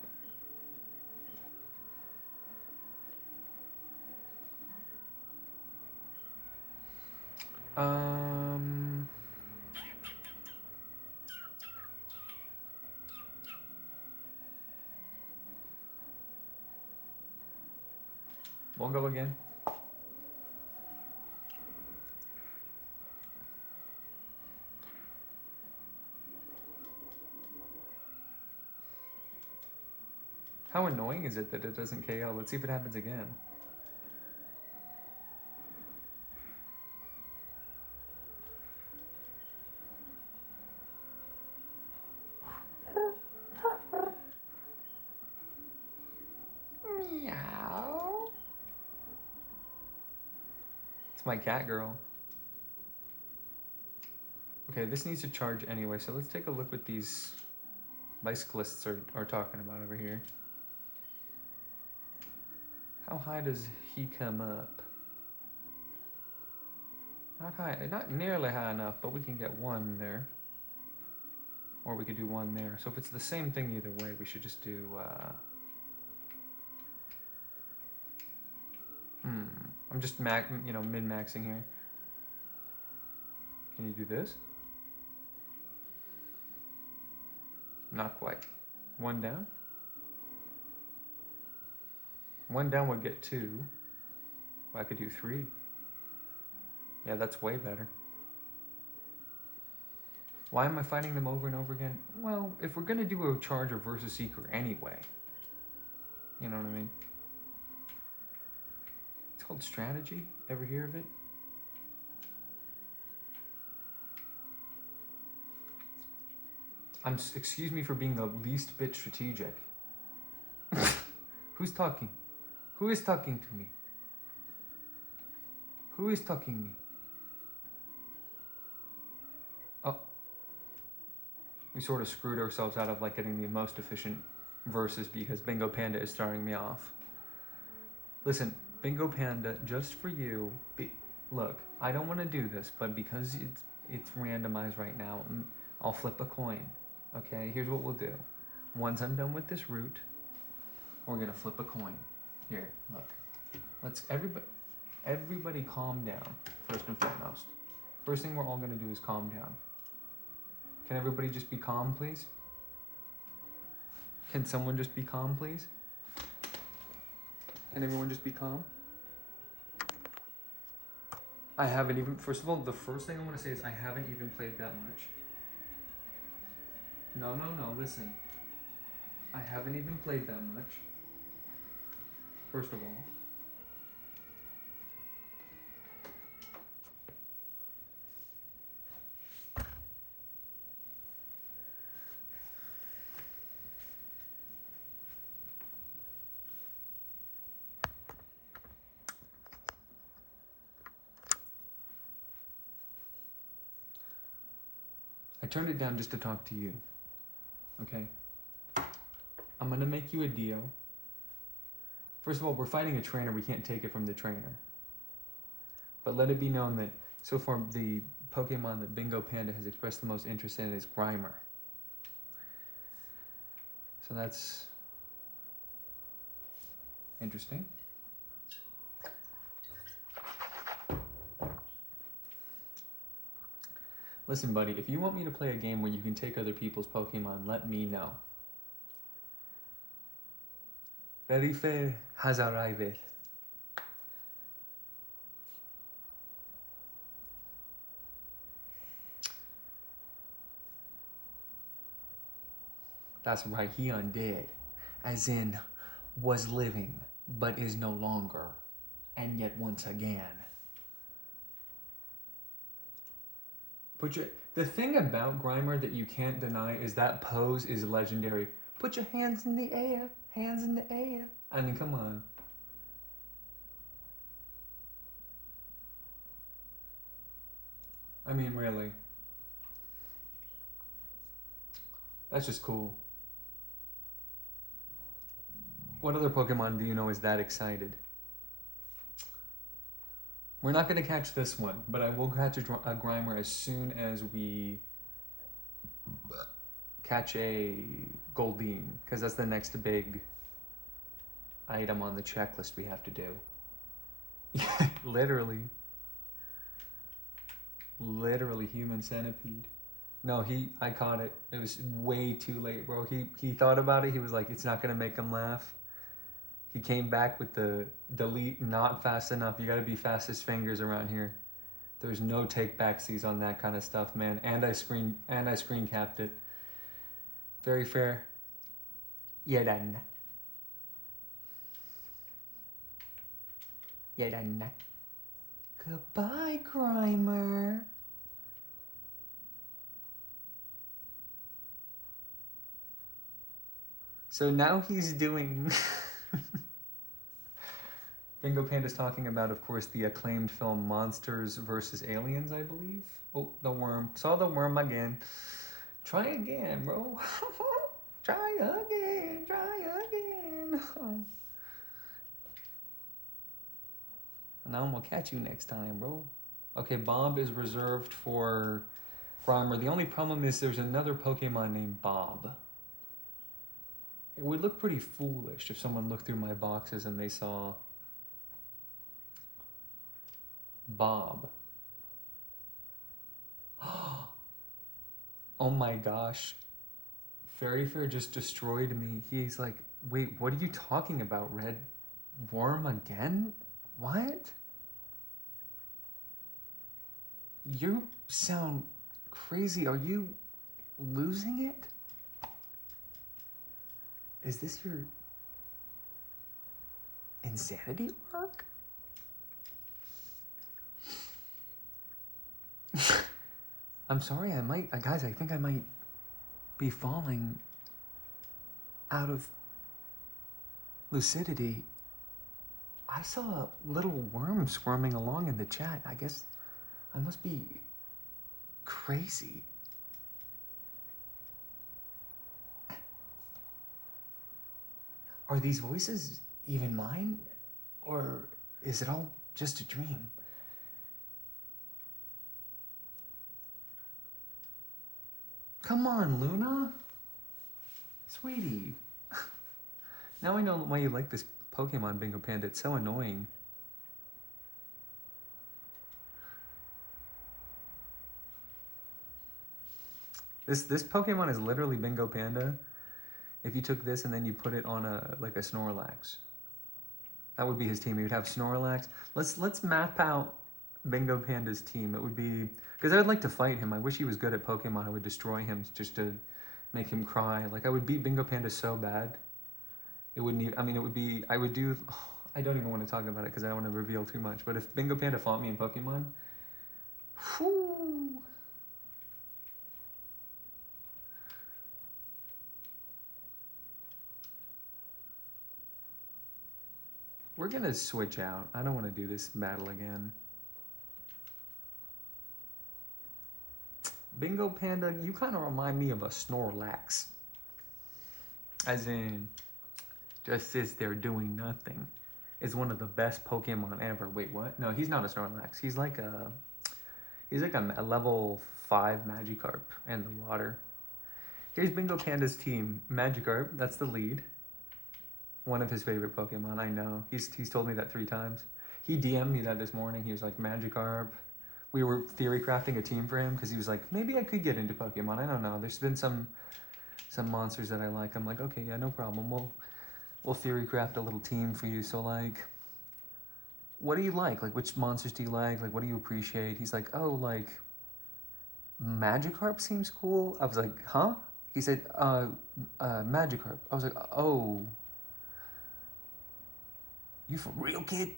We'll go again. How annoying is it that it doesn't KO? Let's see if it happens again. Meow. It's my cat girl. Okay, this needs to charge anyway, so let's take a look what these bicyclists are talking about over here. How high does he come up? Not high, not nearly high enough, but we can get one there. Or we could do one there. So if it's the same thing either way, we should just do, I'm just min-maxing here. Can you do this? Not quite. One down? One down would get two. I could do three. Yeah, that's way better. Why am I fighting them over and over again? Well, if we're gonna do a charger versus seeker anyway, you know what I mean? It's called strategy. Ever hear of it? Excuse me for being the least bit strategic. Who's talking? Who is talking to me? Who is talking me? Oh. We sort of screwed ourselves out of like getting the most efficient versus because Bingo Panda is starting me off. Listen, Bingo Panda, just for you, look, I don't want to do this, but because it's randomized right now, I'll flip a coin. Okay, here's what we'll do. Once I'm done with this route, we're gonna flip a coin. Here, look. Let's everybody calm down, first and foremost. First thing we're all gonna do is calm down. Can everybody just be calm, please? Can someone just be calm, please? Can everyone just be calm? I haven't even, first of all, the first thing I want to say is I haven't even played that much. No, listen. I haven't even played that much. First of all. I turned it down just to talk to you. Okay? I'm gonna make you a deal. First of all, we're fighting a trainer. We can't take it from the trainer. But let it be known that so far the Pokemon that Bingo Panda has expressed the most interest in is Grimer. So that's interesting. Listen, buddy, if you want me to play a game where you can take other people's Pokemon, let me know. Very fair has arrived. That's right, he undead. As in, was living, but is no longer. And yet once again. The thing about Grimer that you can't deny is that pose is legendary. Put your hands in the air, hands in the air. I mean, come on. I mean, really. That's just cool. What other Pokemon do you know is that excited? We're not going to catch this one, but I will catch a Grimer as soon as we catch a Goldeen, because that's the next big item on the checklist we have to do. Literally. Literally human centipede. No, I caught it. It was way too late, bro. He thought about it. He was like, it's not going to make him laugh. He came back with the delete, not fast enough. You gotta be fastest fingers around here. There's no take backsies on that kind of stuff, man. And I screen capped it. Very fair. You're done. You're done. Goodbye, Grimer. So now he's doing... Bingo Panda's talking about, of course, the acclaimed film Monsters vs. Aliens, I believe. Oh, the worm. Saw the worm again. Try again, bro. Try again. Try again. Now I'm gonna catch you next time, bro. Okay, Bob is reserved for Grimer. The only problem is there's another Pokemon named Bob. It would look pretty foolish if someone looked through my boxes and they saw Bob. Oh my gosh. Fairy Fair just destroyed me. He's like, wait, what are you talking about, Red? Worm again? What? You sound crazy. Are you losing it? Is this your insanity work? I'm sorry, guys, I think I might be falling out of lucidity. I saw a little worm squirming along in the chat. I guess I must be crazy. Are these voices even mine? Or is it all just a dream? Come on, Luna. Sweetie. Now I know why you like this Pokemon, Bingo Panda. It's so annoying. This Pokemon is literally Bingo Panda. If you took this and then you put it on a Snorlax. That would be his team. He would have Snorlax. Let's map out Bingo Panda's team. It would be, because I would like to fight him. I wish he was good at Pokemon. I would destroy him just to make him cry. Like, I would beat Bingo Panda so bad. It wouldn't even, I mean, it would be, I would do, I don't even want to talk about it because I don't want to reveal too much. But if Bingo Panda fought me in Pokemon, whoo. We're gonna switch out. I don't want to do this battle again. Bingo Panda, you kind of remind me of a Snorlax. As in, just sits there doing nothing. Is one of the best Pokemon ever. Wait, what? No, he's not a Snorlax. He's like a level 5 Magikarp in the water. Here's Bingo Panda's team. Magikarp, that's the lead. One of his favorite Pokemon, I know. He's told me that 3 times. He DM'd me that this morning. He was like, Magikarp. We were theory crafting a team for him because he was like, maybe I could get into Pokemon. I don't know. There's been some monsters that I like. I'm like, okay, yeah, no problem. We'll theory craft a little team for you. So like, what do you like? Like, which monsters do you like? Like, what do you appreciate? He's like, oh, like, Magikarp seems cool. I was like, huh? He said, Magikarp. I was like, oh. You for real, kid?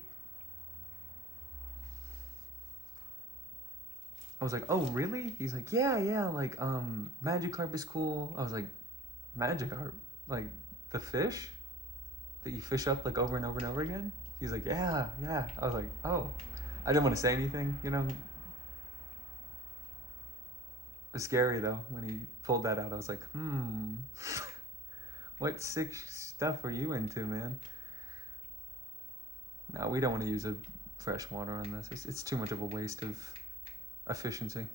I was like, oh, really? He's like, yeah, like, Magikarp is cool. I was like, Magikarp? Like, the fish? That you fish up, like, over and over and over again? He's like, yeah. I was like, oh. I didn't want to say anything, you know? It was scary, though, when he pulled that out. I was like, what sick stuff are you into, man? No, we don't want to use a fresh water on this. It's too much of a waste of efficiency.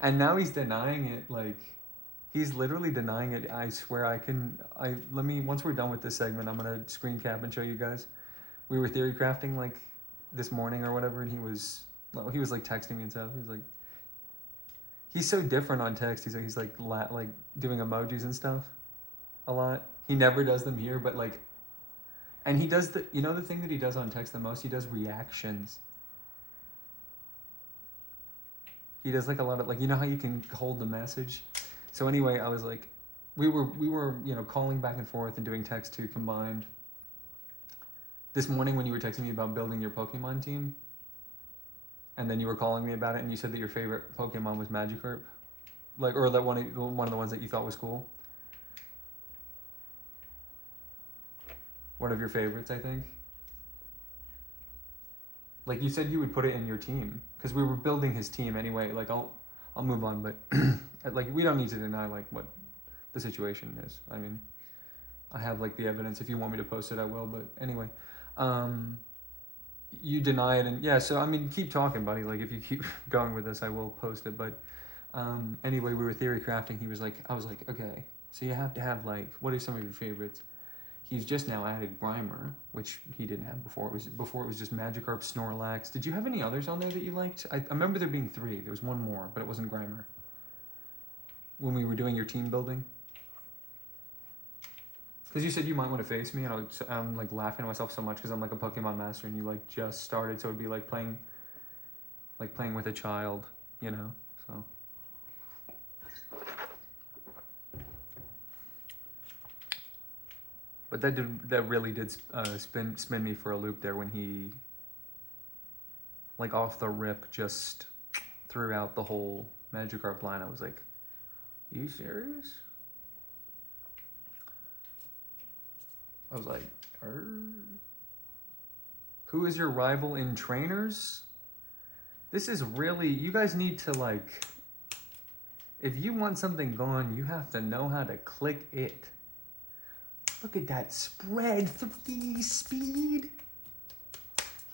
And now he's denying it, like, he's literally denying it. I swear once we're done with this segment, I'm gonna screen cap and show you guys. We were theory crafting, like, this morning or whatever, and he was like texting me and stuff. He was like, he's so different on text. He's like doing emojis and stuff a lot. He never does them here, but like, and he does the thing that he does on text the most, he does reactions. He does like a lot of, like, you know how you can hold the message? So anyway, I was like, we were, calling back and forth and doing text to combined. This morning when you were texting me about building your Pokemon team, and then you were calling me about it, and you said that your favorite Pokemon was Magikarp, like, or that one of the ones that you thought was cool. One of your favorites, I think. Like, you said you would put it in your team, because we were building his team anyway. Like, I'll move on, but like, we don't need to deny, like, what the situation is. I mean, I have, like, the evidence. If you want me to post it, I will. But anyway, you deny it, and yeah. So I mean, keep talking, buddy. Like, if you keep going with this, I will post it. But anyway, we were theory crafting. I was like, okay, so you have to have, like, what are some of your favorites? He's just now added Grimer, which he didn't have before. Before it was just Magikarp, Snorlax. Did you have any others on there that you liked? I remember there being 3. There was one more, but it wasn't Grimer. When we were doing your team building. Because you said you might want to face me, and I'm like laughing at myself so much because I'm like a Pokemon master, and you like just started, so it'd be like playing with a child, you know. So. But that really did spin me for a loop there when he, like, off the rip, just threw out the whole Magikarp line. I was like, are you serious? I was like, who is your rival in trainers? This is really, you guys need to, like, if you want something gone, you have to know how to click it. Look at that spread, 3 speed.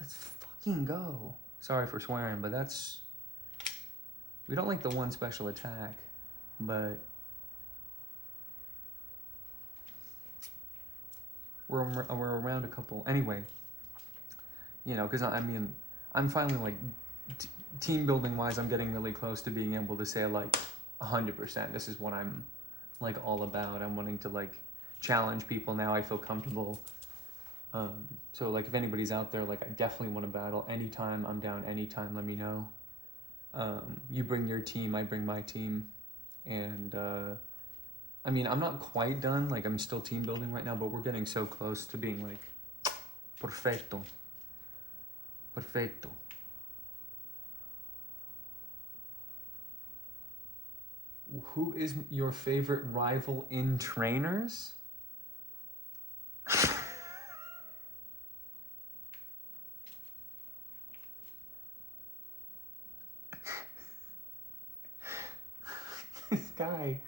Let's fucking go. Sorry for swearing, but we don't like the 1 special attack, but we're around a couple. Anyway, you know, because I mean, I'm finally, like, team building wise, I'm getting really close to being able to say, like, 100%. This is what I'm, like, all about. I'm wanting to, like, challenge people now. I feel comfortable. So, like, if anybody's out there, like, I definitely want to battle anytime. I'm down anytime. Let me know. You bring your team, I bring my team. And I mean, I'm not quite done. Like, I'm still team building right now, but we're getting so close to being, like, perfecto. Who is your favorite rival in trainers? This guy.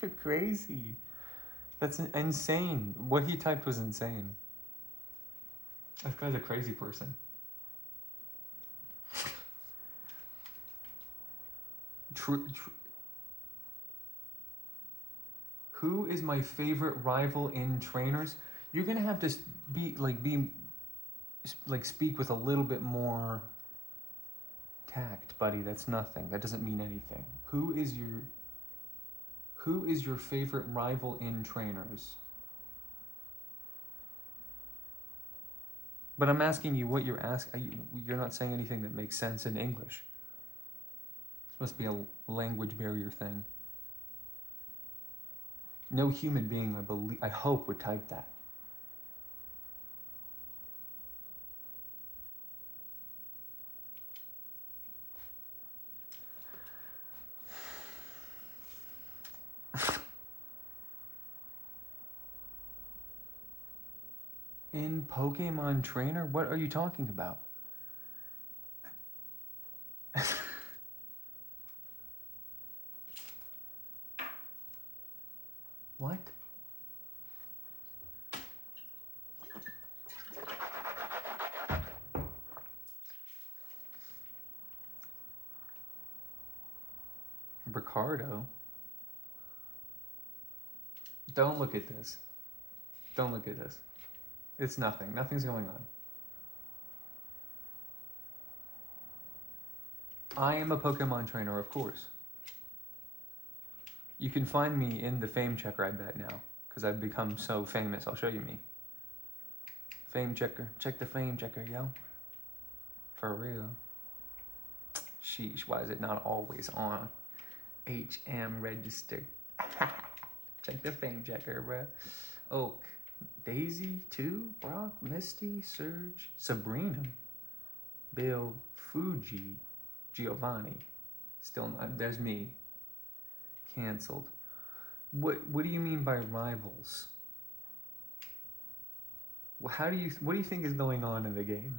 You're crazy. That's insane. What he typed was insane. This guy's a crazy person. Who is my favorite rival in trainers? You're gonna have to speak with a little bit more tact, buddy. That's nothing. That doesn't mean anything. Who is your favorite rival in trainers? But I'm asking you what you're asking. You're not saying anything that makes sense in English. This must be a language barrier thing. No human being, I hope, would type that. In Pokemon Trainer? What are you talking about? What? Ricardo? Don't look at this. Don't look at this. It's nothing. Nothing's going on. I am a Pokemon trainer, of course. You can find me in the fame checker, I bet now, because I've become so famous. I'll show you me. Fame checker. Check the fame checker, yo. For real. Sheesh, why is it not always on? HM register. Check the fame checker, bruh. Oak. Daisy, 2, Brock, Misty, Surge, Sabrina, Bill, Fuji, Giovanni. Still not, there's me. Cancelled. What do you mean by rivals? What do you think is going on in the game?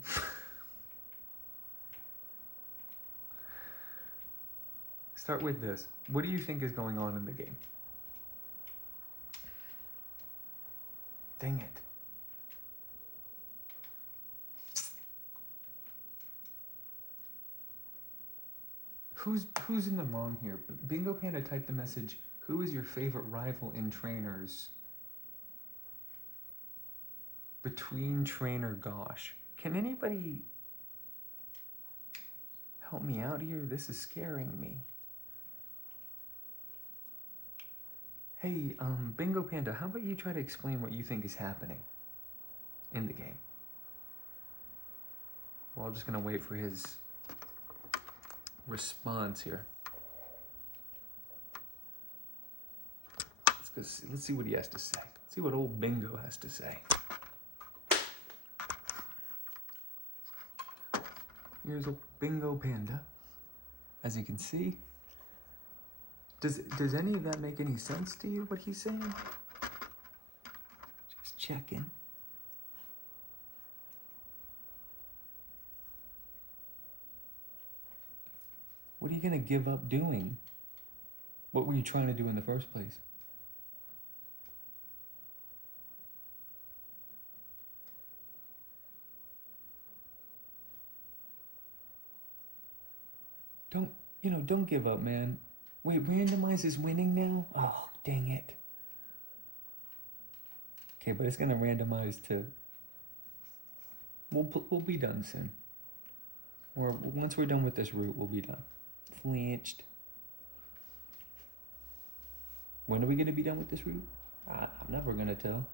Start with this. What do you think is going on in the game? Dang it. Who's in the wrong here? Bingo Panda typed the message, who is your favorite rival in trainers? Between trainer, gosh. Can anybody help me out here? This is scaring me. Hey, Bingo Panda, how about you try to explain what you think is happening in the game? We're all just gonna wait for his response here. Let's see what he has to say. Let's see what old Bingo has to say. Here's a Bingo Panda. As you can see, does any of that make any sense to you, what he's saying? Just checking. What are you gonna give up doing? What were you trying to do in the first place? Don't give up, man. Wait, randomize is winning now? Oh, dang it. Okay, but it's gonna randomize to... We'll be done soon. Or once we're done with this route, we'll be done. Flinched. When are we gonna be done with this route? I'm never gonna tell.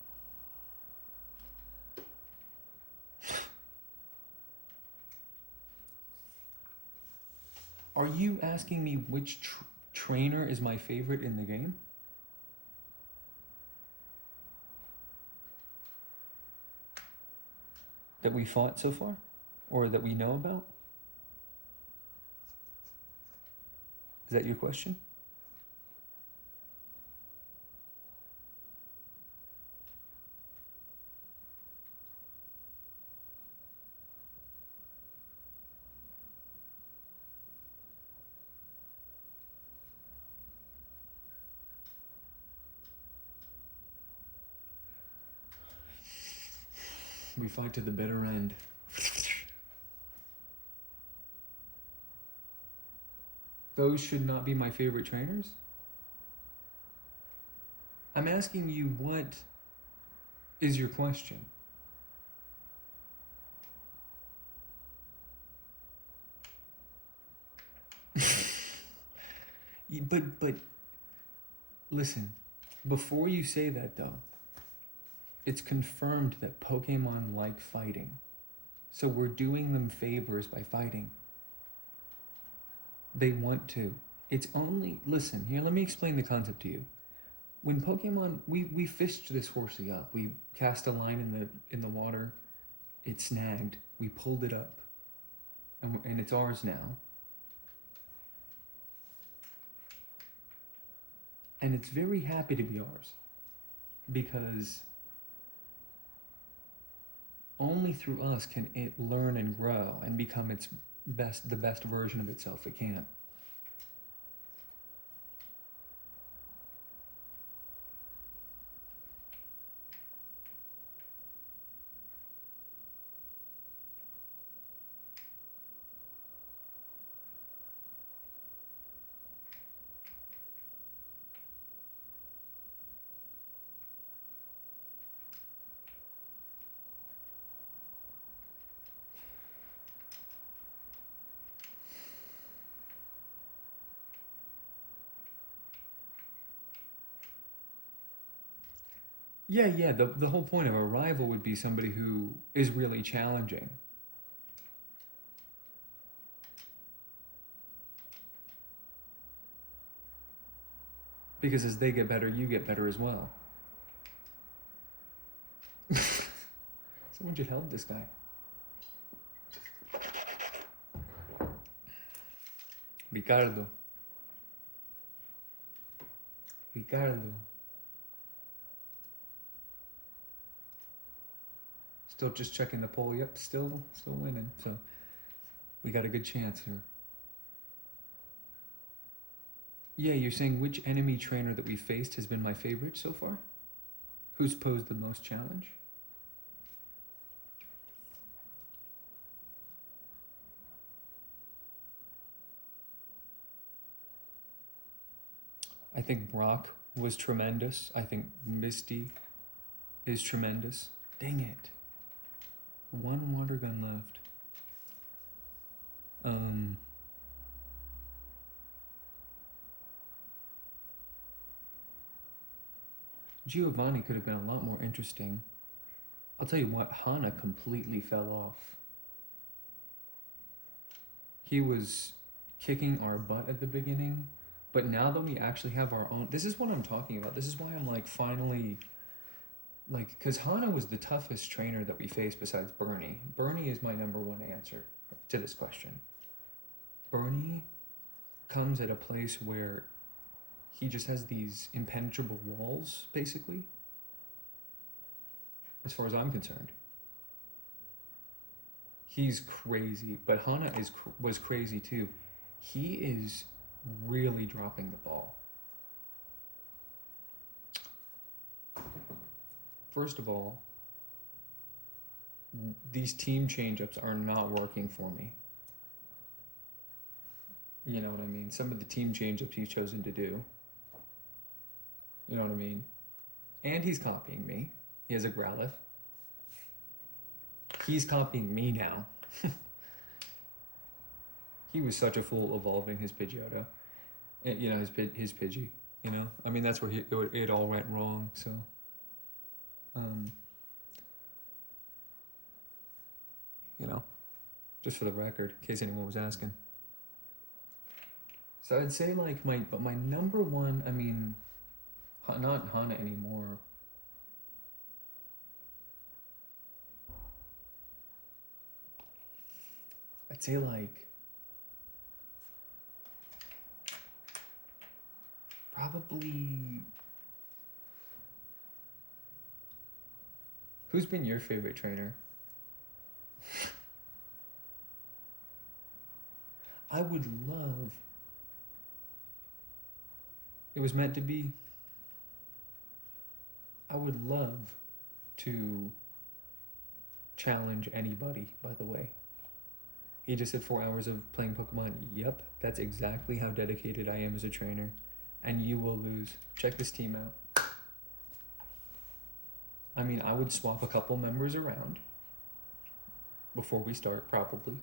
Are you asking me which trainer is my favorite in the game? That we fought so far? Or that we know about? Is that your question? We fight to the bitter end. Those should not be my favorite trainers? I'm asking you, what is your question? But listen, before you say that though, it's confirmed that Pokemon like fighting. So we're doing them favors by fighting. They want to. It's only, listen, here, let me explain the concept to you. when Pokemon, we fished this horsey up. We cast a line in the water. It snagged. We pulled it up, and it's ours now. And it's very happy to be ours, because only through us can it learn and grow and become the best version of itself it can. Yeah. The whole point of a rival would be somebody who is really challenging. Because as they get better, you get better as well. Someone should help this guy. Ricardo. Still just checking the poll. Yep, still winning. So we got a good chance here. Yeah, you're saying which enemy trainer that we faced has been my favorite so far? Who's posed the most challenge? I think Brock was tremendous. I think Misty is tremendous. Dang it. One water gun left. Giovanni could have been a lot more interesting. I'll tell you what, Hana completely fell off. He was kicking our butt at the beginning, but now that we actually have our own, this is what I'm talking about. This is why I'm like finally, like, because Hana was the toughest trainer that we faced besides Bernie. Bernie is my number one answer to this question. Bernie comes at a place where he just has these impenetrable walls, basically, as far as I'm concerned. He's crazy, but Hana was crazy too. He is really dropping the ball. First of all, these team change-ups are not working for me. You know what I mean? Some of the team change-ups he's chosen to do. You know what I mean? And he's copying me. He has a Growlithe. He's copying me now. He was such a fool evolving his Pidgeotto. You know, his Pidgey. You know? I mean, that's where it all went wrong, so... you know, just for the record, in case anyone was asking. So I'd say like my number one, I mean, not Hana anymore. I'd say like probably. Who's been your favorite trainer? I would love. It was meant to be. I would love to challenge anybody, by the way. He just said 4 hours of playing Pokemon. Yep, that's exactly how dedicated I am as a trainer. And you will lose. Check this team out. I mean, I would swap a couple members around before we start, probably.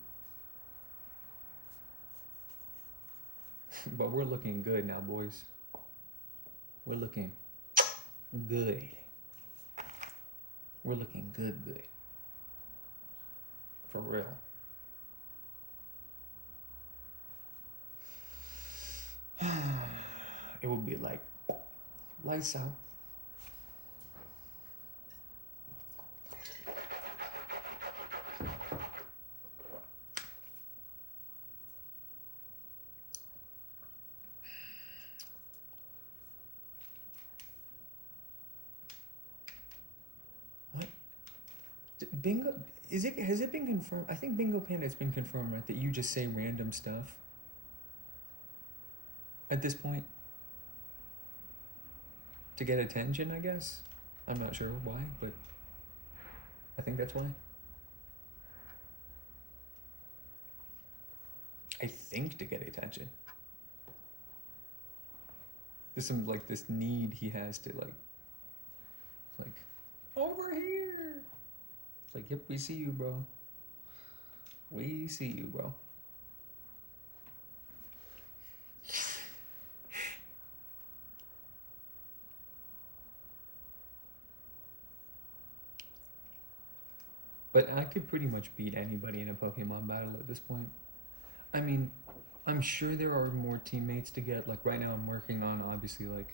But we're looking good now, boys. We're looking good. We're looking good. For real. It would be like Lights out. What? Bingo? Has it been confirmed? I think Bingo Panda has been confirmed, right? That you just say random stuff at this point to get attention, I guess. I'm not sure why, but I think that's why. I think to get attention. There's some like this need he has to like over here. It's like, yep, we see you, bro. We see you, bro. But I could pretty much beat anybody in a Pokemon battle at this point. I mean, I'm sure there are more teammates to get. Like right now I'm working on obviously like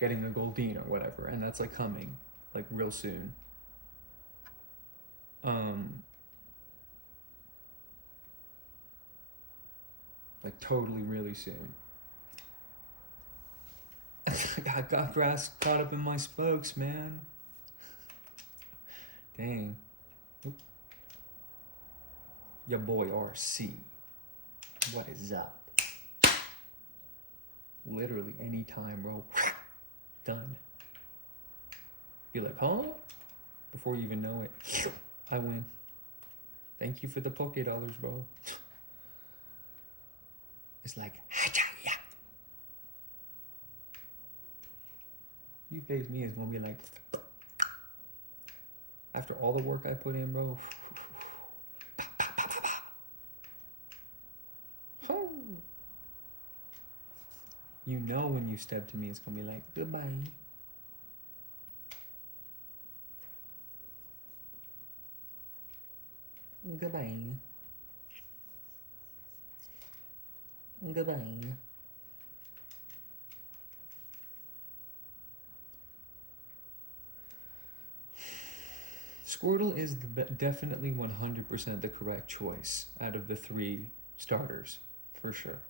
getting a Goldeen or whatever, and that's like coming like real soon. Like totally really soon. I got grass caught up in my spokes, man. Dang. Oop. Your boy RC. What is up? Literally anytime, bro. Done. Be like, huh? Before you even know it, I win. Thank you for the Poké Dollars, bro. It's like, yeah. You face me, it's gonna be like, after all the work I put in, bro. You know when you step to me, it's gonna be like, goodbye. Goodbye. Goodbye. Squirtle is definitely 100% the correct choice out of the 3 starters, for sure.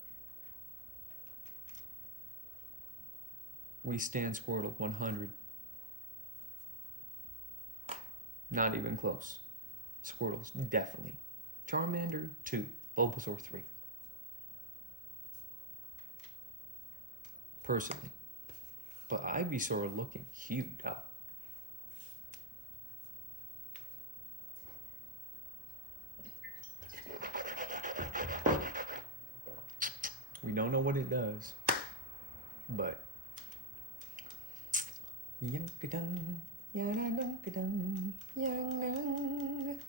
We stand Squirtle 100. Not even close. Squirtle's definitely. Charmander 2, Bulbasaur 3. Personally. But Ivysaur looking cute up. We don't know what it does, but Yankadung, yadadungkadung, yang.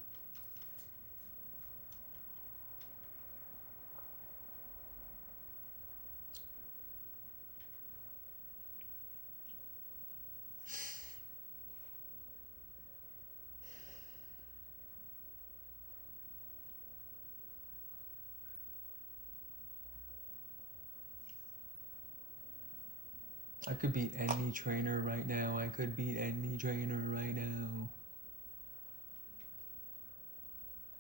I could beat any trainer right now. I could beat any trainer right now.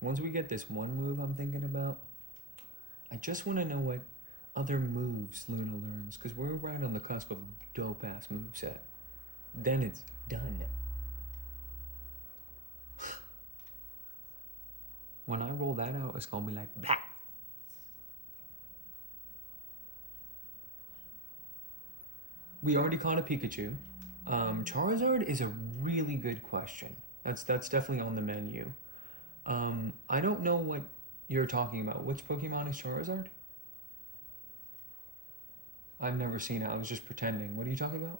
Once we get this one move I'm thinking about, I just want to know what other moves Luna learns, because we're right on the cusp of a dope-ass moveset. Then it's done. When I roll that out, it's gonna be like, bah! We already caught a Pikachu. Charizard is a really good question. That's definitely on the menu. I don't know what you're talking about. Which Pokemon is Charizard? I've never seen it. I was just pretending. What are you talking about?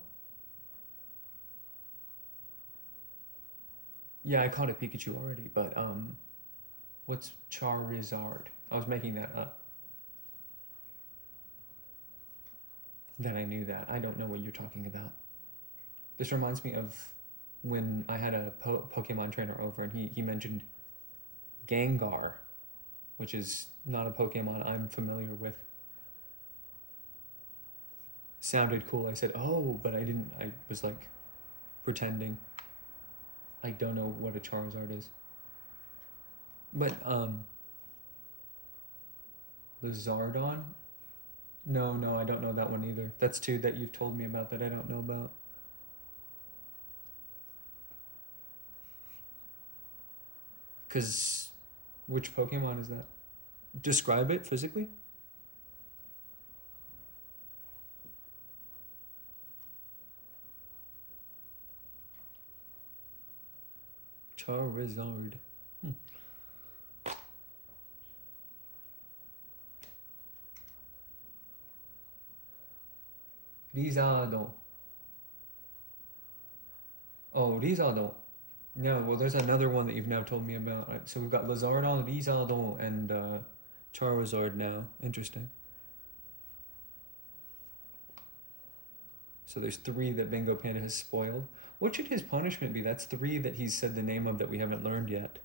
Yeah, I caught a Pikachu already, but what's Charizard? I was making that up. That I knew that. I don't know what you're talking about. This reminds me of when I had a Pokemon trainer over and he mentioned Gengar, which is not a Pokemon I'm familiar with. sounded cool. I said, oh, but I didn't. I was like pretending. I don't know what a Charizard is. But, Lizardon? No, I don't know that one either. That's two that you've told me about that I don't know about. Because, which Pokemon is that? Describe it physically? Charizard. Lizardo. Oh, Lizardo. No, well, there's another one that you've now told me about. Right, so we've got Lizardon, Lizardo, and Charizard now. Interesting. So there's 3 that Bingo Panda has spoiled. What should his punishment be? That's 3 that he's said the name of that we haven't learned yet.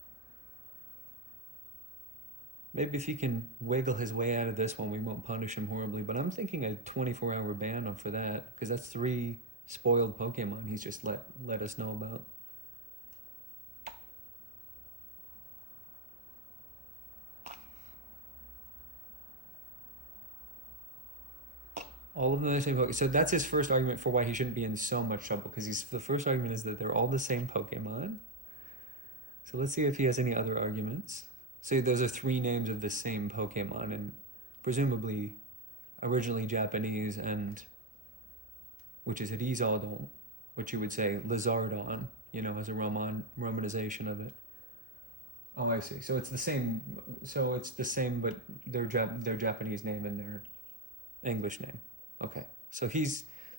Maybe if he can wiggle his way out of this one, we won't punish him horribly. But I'm thinking a 24-hour ban for that, because that's 3 spoiled Pokemon he's just let us know about. All of them are the same Pokemon. So that's his first argument for why he shouldn't be in so much trouble, because the first argument is that they're all the same Pokemon. So let's see if he has any other arguments. So those are 3 names of the same Pokemon, and presumably originally Japanese, and which is Rizardon, which you would say Lizardon, as a romanization of it. Oh, I see. So it's the same. So it's the same, but their Japanese name and their English name. Okay. So he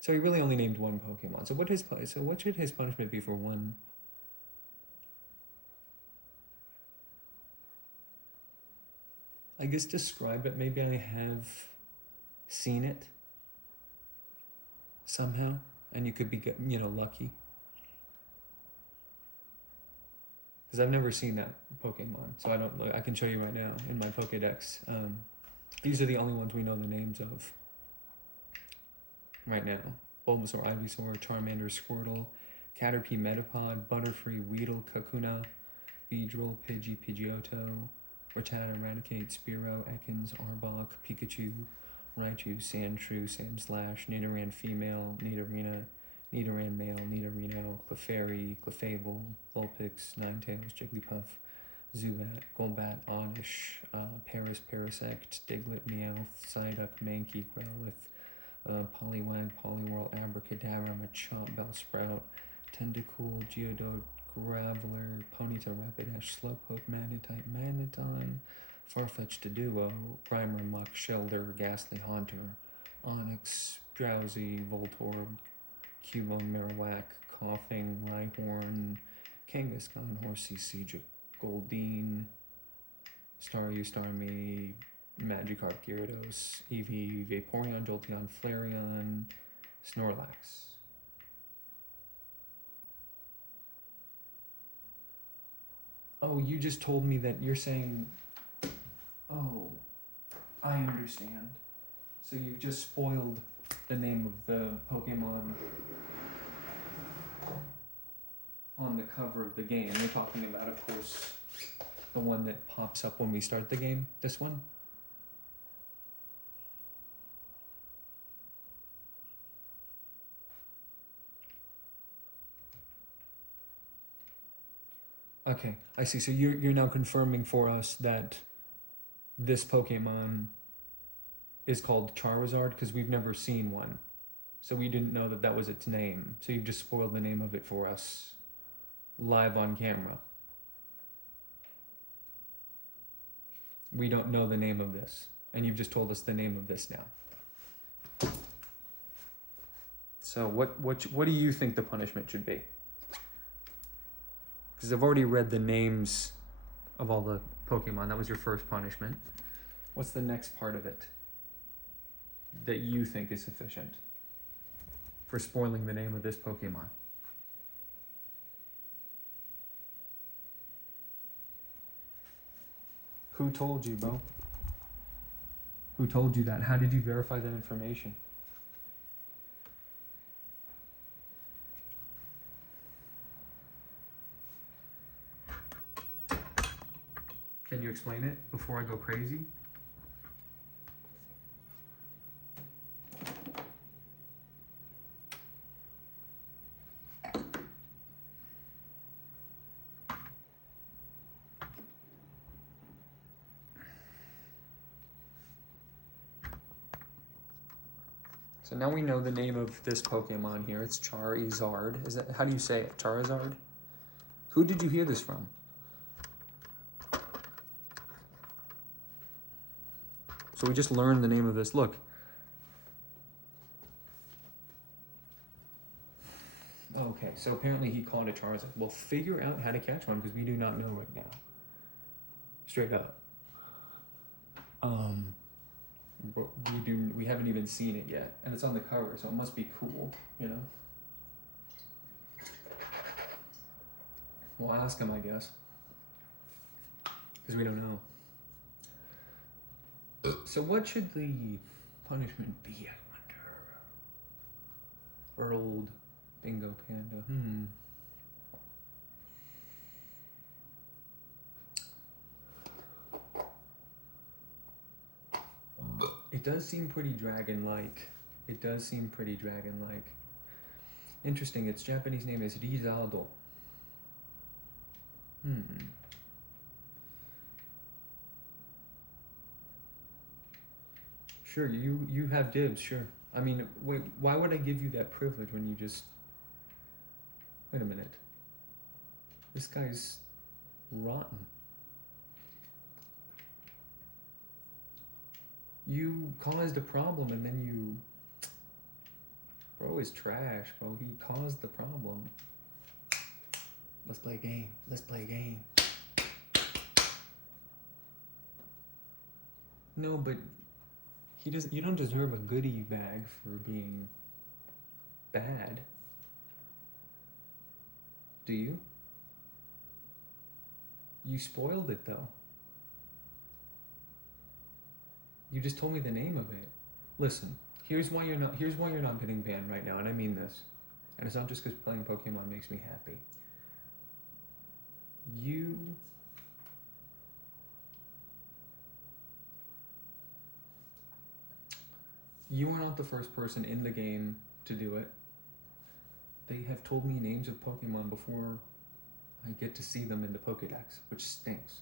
really only named 1 Pokemon. So what should his punishment be for 1? I guess describe it. Maybe I have seen it somehow, and you could be, lucky. Because I've never seen that Pokemon, so I can show you right now in my Pokedex. These are the only ones we know the names of right now. Bulbasaur, Ivysaur, Charmander, Squirtle, Caterpie, Metapod, Butterfree, Weedle, Kakuna, Beedrill, Pidgey, Pidgeotto, Rattata, Raticate, Spearow, Ekans, Arbok, Pikachu, Raichu, Sandshrew, Sandslash, Nidoran female, Nidorina, Nidoran male, Nidorino, Clefairy, Clefable, Vulpix, Ninetales, Jigglypuff, Zubat, Golbat, Oddish, Paris, Parasect, Diglett, Meowth, Psyduck, Mankey, Growlithe, Poliwag, Poliwhirl, Abracadabra, Machop, Bellsprout, Tentacool, Geodude, Graveler, Ponyta, Rapidash, Slowpoke, Magnemite, Magneton, Farfetch'd, Duo, Primer, Muck, Shelder, Ghastly, Haunter, Onyx, Drowsy, Voltorb, Cubone, Marowak, Coughing, Rhyhorn, Kangaskhan, Horsey, Siege, Goldeen, Staryu, Starmie, Magikarp, Gyarados, Eevee, Vaporeon, Jolteon, Flareon, Snorlax. Oh, you just told me that you're saying... Oh, I understand. So you've just spoiled the name of the Pokemon on the cover of the game. You're talking about, of course, the one that pops up when we start the game. This one? Okay, I see. So you're now confirming for us that this Pokemon is called Charizard, because we've never seen one. So we didn't know that that was its name. So you've just spoiled the name of it for us live on camera. We don't know the name of this, and you've just told us the name of this now. So what do you think the punishment should be? Because I've already read the names of all the Pokemon. That was your first punishment. What's the next part of it that you think is sufficient for spoiling the name of this Pokemon? Who told you, Bo? Who told you that? How did you verify that information? you explain it before I go crazy? So now we know the name of this Pokemon here. It's Charizard. Is that, how do you say it? Charizard? Who did you hear this from? So we just learned the name of this. Look. Okay, so apparently he caught a Charizard. Well, figure out how to catch one because we do not know right now. Straight up. But we haven't even seen it yet, and it's on the cover, so it must be cool, you know. We'll ask him, I guess, because we don't know. So what should the punishment be, I wonder? For old Bingo Panda. It does seem pretty dragon-like. It does seem pretty dragon-like. Interesting, its Japanese name is Rizado. Sure, you have dibs, sure. I mean, wait, why would I give you that privilege when you just... Wait a minute. This guy's rotten. You caused a problem and then you... Bro is trash, bro. He caused the problem. Let's play a game. Let's play a game. No, but he doesn't. You don't deserve a goodie bag for being bad. Do you? You spoiled it though. You just told me the name of it. Listen, here's why you're not getting banned right now, and I mean this. And it's not just because playing Pokemon makes me happy. You are not the first person in the game to do it. They have told me names of Pokemon before I get to see them in the Pokédex, which stinks.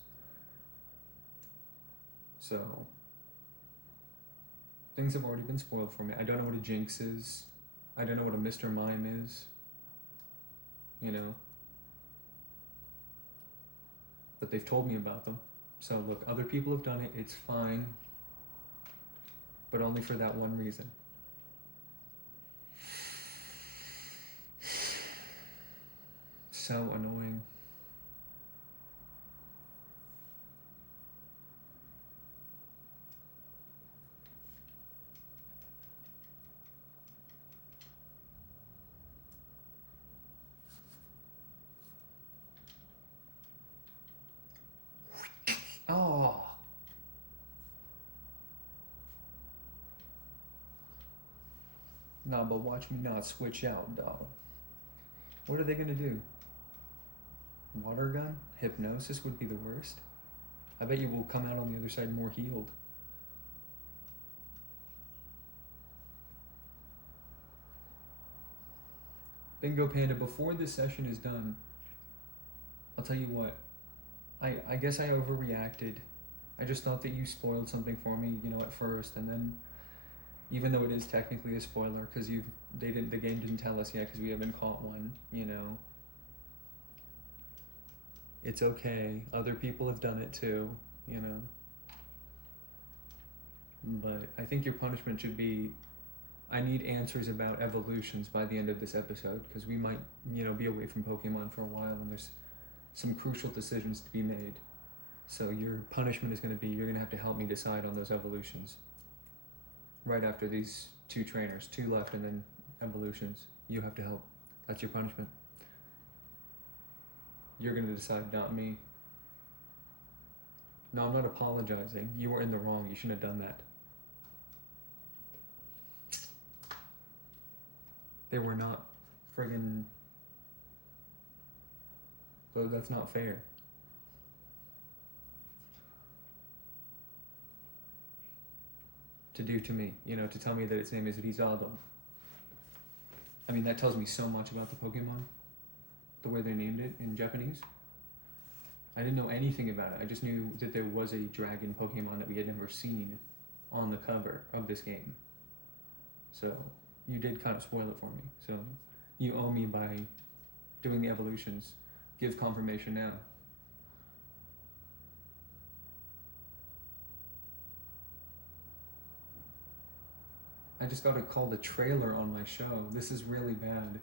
So, things have already been spoiled for me. I don't know what a Jinx is. I don't know what a Mr. Mime is. You know? But they've told me about them. So look, other people have done it, it's fine. But only for that one reason. So annoying. Oh. Nah, but watch me not switch out, dog. What are they gonna do? Water gun? Hypnosis would be the worst. I bet you will come out on the other side more healed. Bingo Panda, before this session is done, I'll tell you what. I guess I overreacted. I just thought that you spoiled something for me, you know, at first, and then, even though it is technically a spoiler, because the game didn't tell us yet, because we haven't caught one, you know. It's okay. Other people have done it too, you know. But I think your punishment should be, I need answers about evolutions by the end of this episode, because we might, you know, be away from Pokemon for a while, and there's some crucial decisions to be made. So your punishment is going to be, you're going to have to help me decide on those evolutions. Right after these 2 trainers, 2 left, and then evolutions. You have to help. That's your punishment. You're going to decide, not me. No, I'm not apologizing. You were in the wrong. You shouldn't have done that. They were not friggin'... So that's not fair. to do to me, you know, to tell me that its name is Rizado. I mean, that tells me so much about the Pokemon, the way they named it in Japanese. I didn't know anything about it. I just knew that there was a dragon Pokemon that we had never seen on the cover of this game. So you did kind of spoil it for me. So you owe me by doing the evolutions. Give confirmation now. I just got a call the trailer on my show. This is really bad.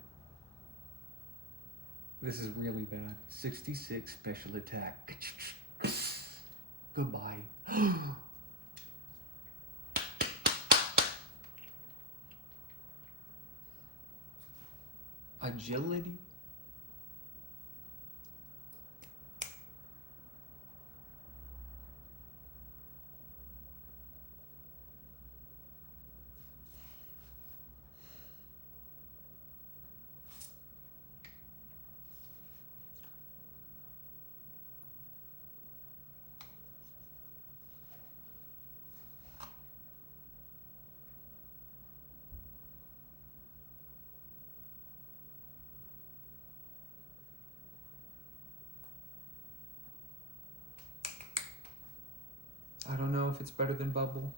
This is really bad. 66 special attack. Goodbye. Agility. I don't know if it's better than Bubble.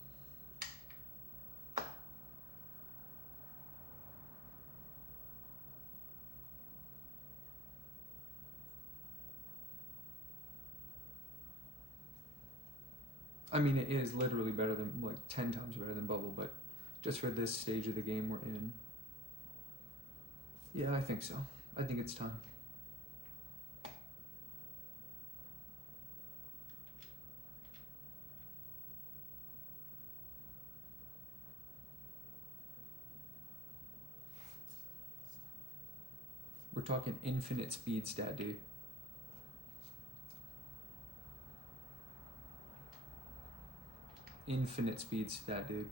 I mean, it is literally better than, like, 10 times better than Bubble, but just for this stage of the game we're in. Yeah, I think so. I think it's time. We're talking infinite speed stat, dude. Infinite speed stat, dude.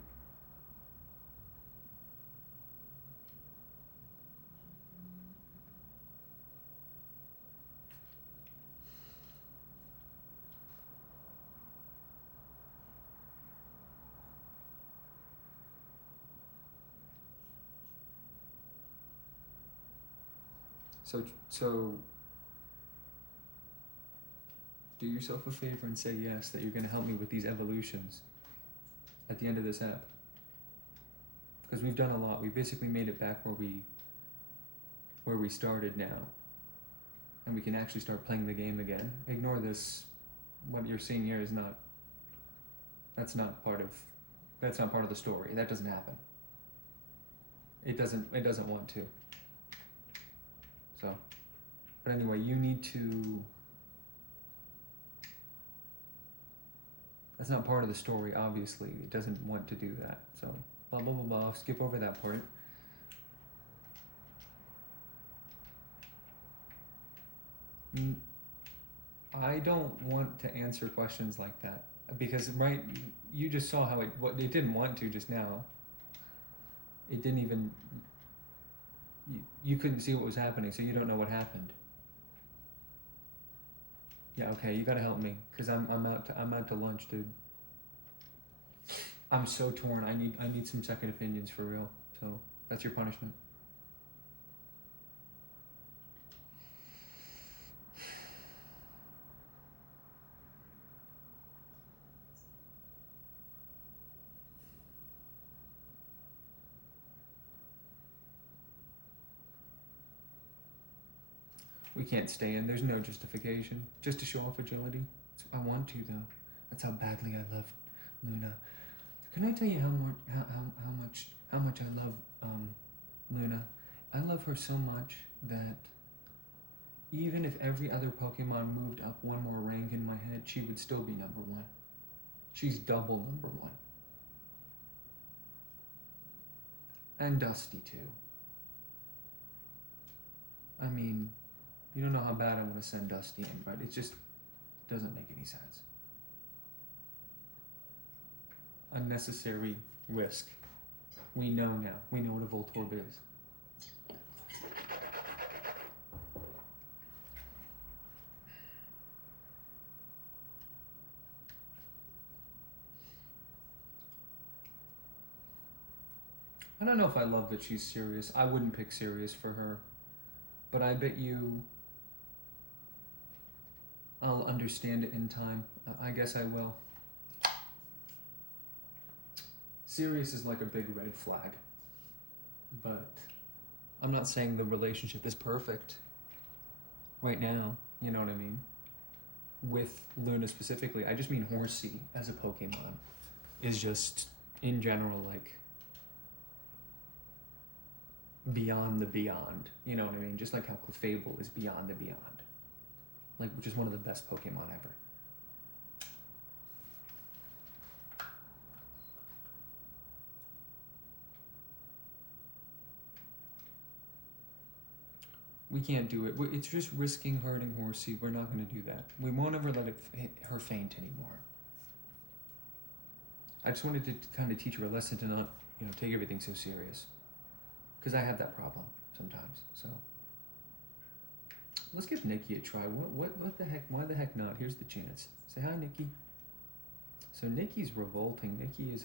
So do yourself a favor and say yes, that you're going to help me with these evolutions at the end of this app. Because we've done a lot. We basically made it back where we started now. And we can actually start playing the game again. Ignore this. What you're seeing here is not, that's not part of the story. That doesn't happen. It doesn't want to. So, but anyway, you need to, that's not part of the story, obviously. It doesn't want to do that. So, blah, blah, blah, blah. Skip over that part. I don't want to answer questions like that. Because, right, you just saw how it didn't want to just now. It didn't even, you couldn't see what was happening, so you don't know what happened. Yeah, okay, you gotta help me, cause I'm out to lunch, dude. I'm so torn. I need some second opinions for real. So that's your punishment. We can't stay in. There's no justification. Just to show off agility. I want to though. That's how badly I love Luna. Can I tell you how much I love Luna? I love her so much that even if every other Pokemon moved up one more rank in my head, she would still be number one. She's double number one. And Dusty too. I mean, you don't know how bad I want to send Dusty in, but it just doesn't make any sense. Unnecessary risk. We know now. We know what a Voltorb is. I don't know if I love that she's serious. I wouldn't pick serious for her. But I bet you I'll understand it in time. I guess I will. Serious is like a big red flag. But I'm not saying the relationship is perfect right now, you know what I mean? With Luna specifically. I just mean Horsey as a Pokemon is just, in general, like, beyond the beyond. You know what I mean? Just like how Clefable is beyond the beyond. Like, which is one of the best Pokemon ever. We can't do it. It's just risking hurting Horsey. We're not going to do that. We won't ever let it hit her faint anymore. I just wanted to kind of teach her a lesson to not, take everything so serious. Because I have that problem sometimes. So let's give Nikki a try. What the heck? Why the heck not? Here's the chance. Say hi, Nikki. So Nikki's revolting. Nikki is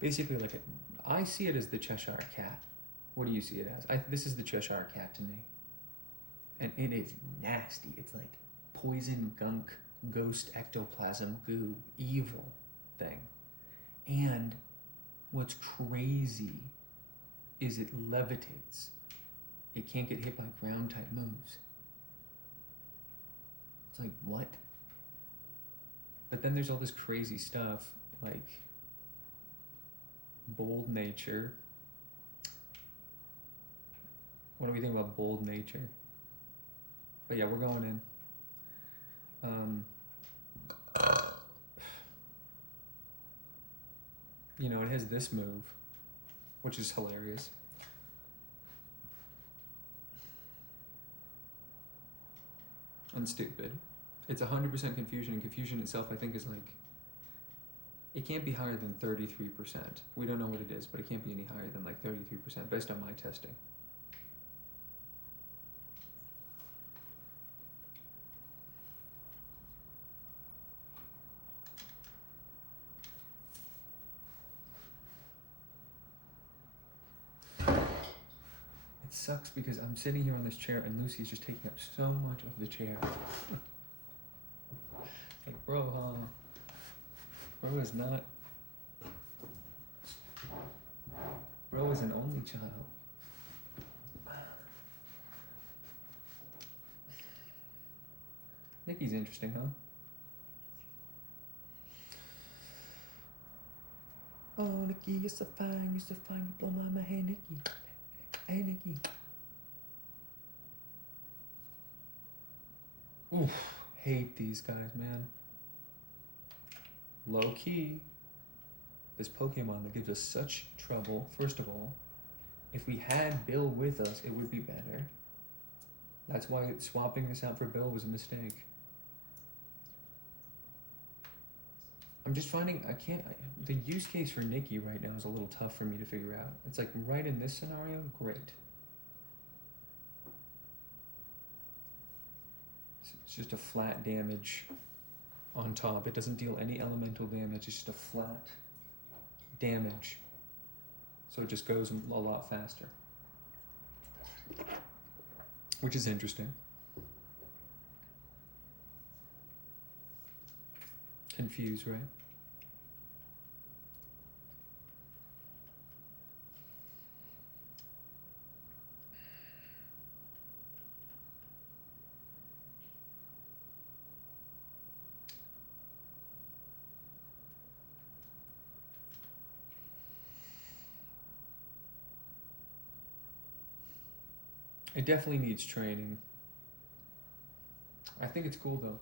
basically like I see it as the Cheshire Cat. What do you see it as? This is the Cheshire Cat to me. And it is nasty. It's like poison, gunk, ghost, ectoplasm, goo, evil thing. And what's crazy is it levitates. It can't get hit by ground type moves. It's like, what? But then there's all this crazy stuff like bold nature. What do we think about bold nature? But yeah, we're going in. It has this move, which is hilarious. And stupid. It's 100% confusion, and confusion itself, I think, is like, it can't be higher than 33%. We don't know what it is, but it can't be any higher than like 33% based on my testing. It sucks because I'm sitting here on this chair and Lucy's just taking up so much of the chair. Like, bro, bro is not. Bro is an only child. Nikki's interesting, huh? Oh, Nikki, you're so fine, you blow my mind. Hey, Nikki. Hey, Nikki. Oof, hate these guys, man. Low key, this Pokemon that gives us such trouble. First of all, if we had Bill with us, it would be better. That's why swapping this out for Bill was a mistake. I'm just finding, the use case for Nikki right now is a little tough for me to figure out. It's like, right in this scenario, great. It's just a flat damage on top. It doesn't deal any elemental damage, it's just a flat damage. So it just goes a lot faster. Which is interesting. Confused, right? It definitely needs training. I think it's cool though.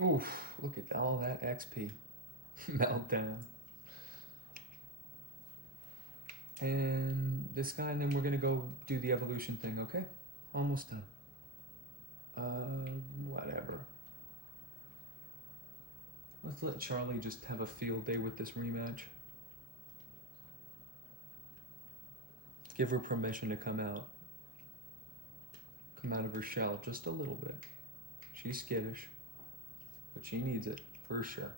Oof, look at all that XP. Meltdown. And this guy, and then we're gonna go do the evolution thing, okay? Almost done. Whatever. Let's let Charlie just have a field day with this rematch. Give her permission to come out. Come out of her shell just a little bit. She's skittish, but she needs it for sure.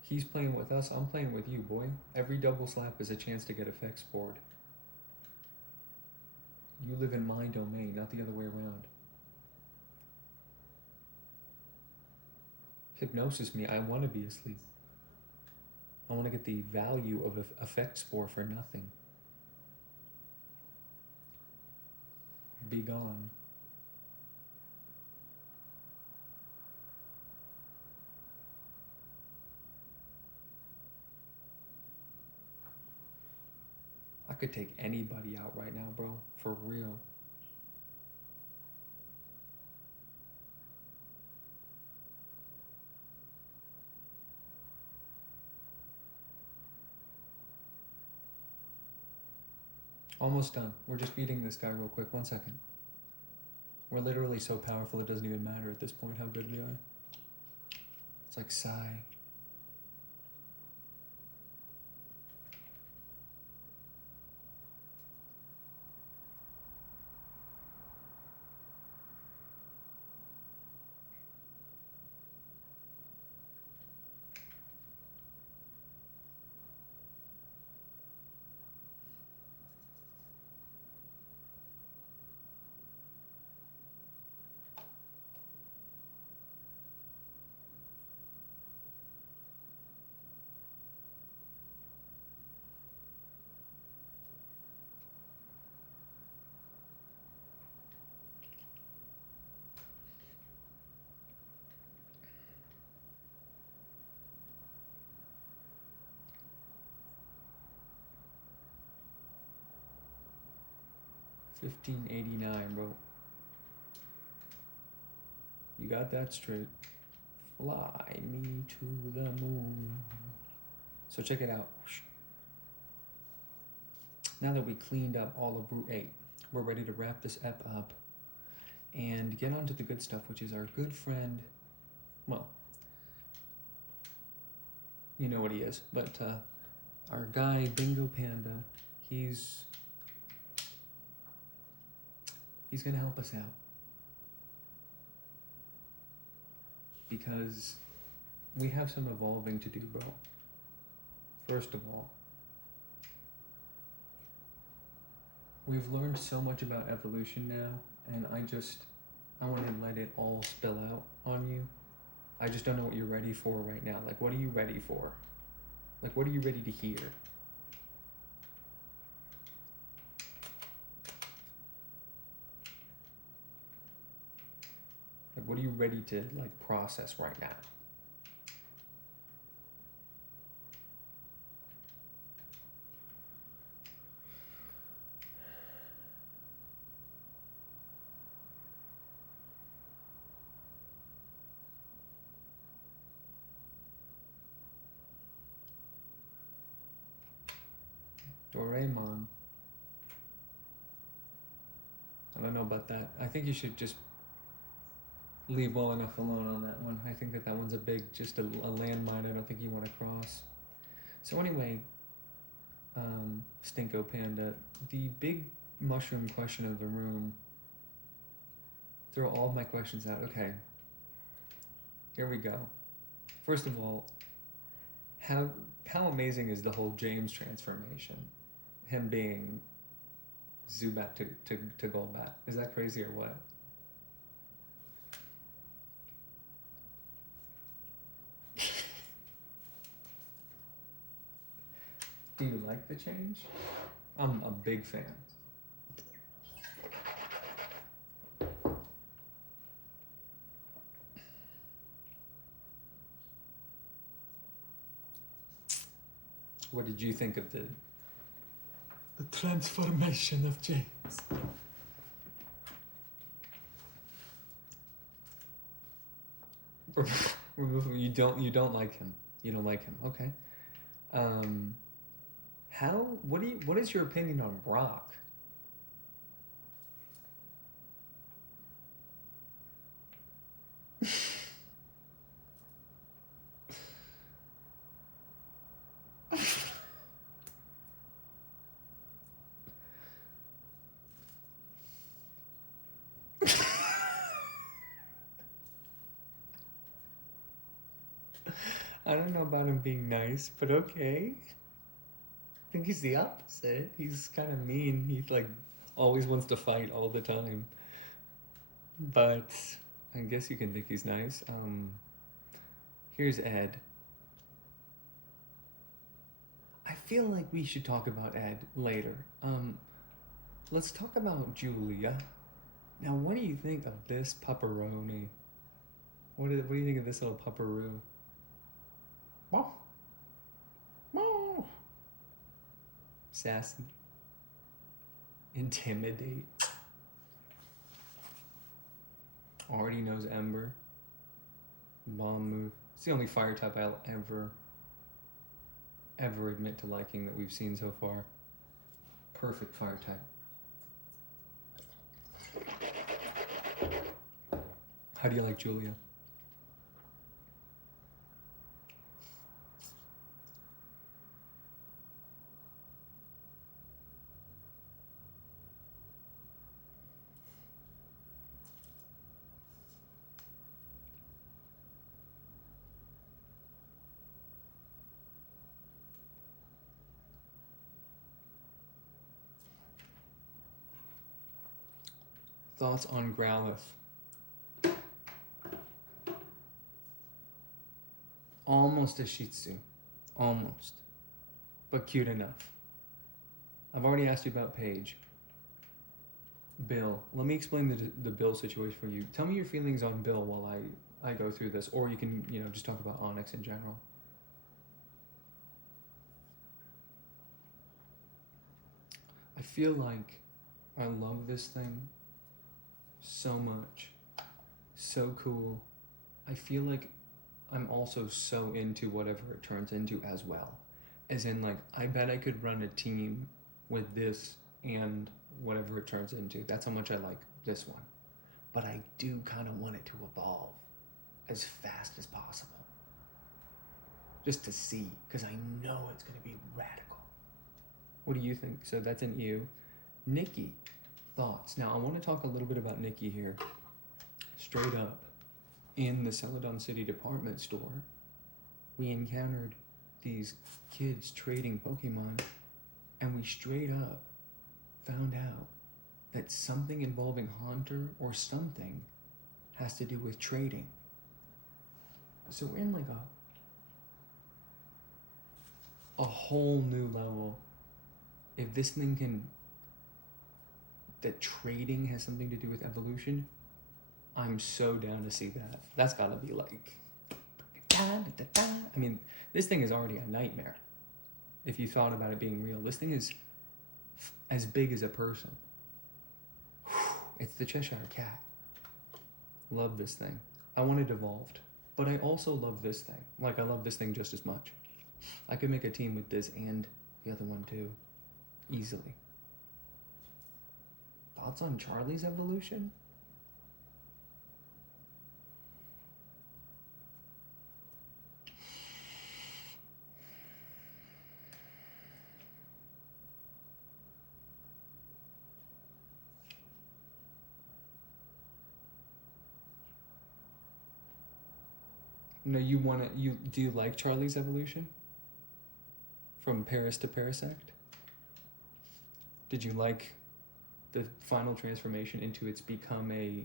He's playing with us, I'm playing with you, boy. Every double slap is a chance to get effects board. You live in my domain, not the other way around. Hypnosis me, I want to be asleep. I want to get the value of effect spore for nothing. Be gone. I could take anybody out right now, bro. For real. Almost done. We're just beating this guy real quick. 1 second. We're literally so powerful it doesn't even matter at this point how good we are. It's like sigh. $15.89, bro. You got that straight. Fly me to the moon. So check it out. Now that we cleaned up all of Route 8, we're ready to wrap this ep up and get on to the good stuff, which is our good friend, well, you know what he is, but our guy, Bingo Panda, he's gonna help us out. Because we have some evolving to do, bro. First of all, we've learned so much about evolution now, and I want to let it all spill out on you. I just don't know what you're ready for right now. Like, what are you ready for? Like, what are you ready to hear? Like, what are you ready to, like, process right now? Doraemon. I don't know about that. I think you should just leave well enough alone on that one. I think that one's just a landmine I don't think you want to cross. So anyway, Stinko Panda, the big mushroom question of the room. Throw all my questions out. Okay. Here we go. First of all, how amazing is the whole James transformation? Him being Zubat to Golbat. Is that crazy or what? Do you like the change? I'm a big fan. What did you think of the transformation of James? You don't like him. You don't like him. Okay. How? What is your opinion on Brock? I don't know about him being nice, but okay. I think he's the opposite. He's kind of mean. He like always wants to fight all the time. But I guess you can think he's nice. Here's Ed. I feel like we should talk about Ed later. Let's talk about Julia. Now, what do you think of this pepperoni? What do you think of this little pepperoo? Sassy. Intimidate. Already knows Ember. Bomb move. It's the only fire type I'll ever admit to liking that we've seen so far. Perfect fire type. How do you like Julia? Thoughts on Growlithe? Almost a Shih Tzu. Almost. But cute enough. I've already asked you about Paige. Bill. Let me explain the Bill situation for you. Tell me your feelings on Bill while I go through this. Or you can, just talk about Onyx in general. I feel like I love this thing so much. So cool. I feel like I'm also so into whatever it turns into as well. As in, like, I bet I could run a team with this and whatever it turns into. That's how much I like this one. But I do kind of want it to evolve as fast as possible. Just to see, because I know it's going to be radical. What do you think? So that's an you. Nikki, thoughts? Now, I want to talk a little bit about Nikki here. Straight up. In the Celadon City department store, we encountered these kids trading Pokemon, and we straight up found out that something involving Haunter or something has to do with trading. So we're in like a whole new level. If this thing that trading has something to do with evolution, I'm so down to see that. That's gotta be like, I mean, this thing is already a nightmare. If you thought about it being real, this thing is as big as a person. It's the Cheshire Cat. Love this thing. I want it evolved, but I also love this thing. Like, I love this thing just as much. I could make a team with this and the other one too, easily. Thoughts on Charlie's evolution? No, do you like Charlie's evolution? From Paris to Parasect? Did you like the final transformation into its become a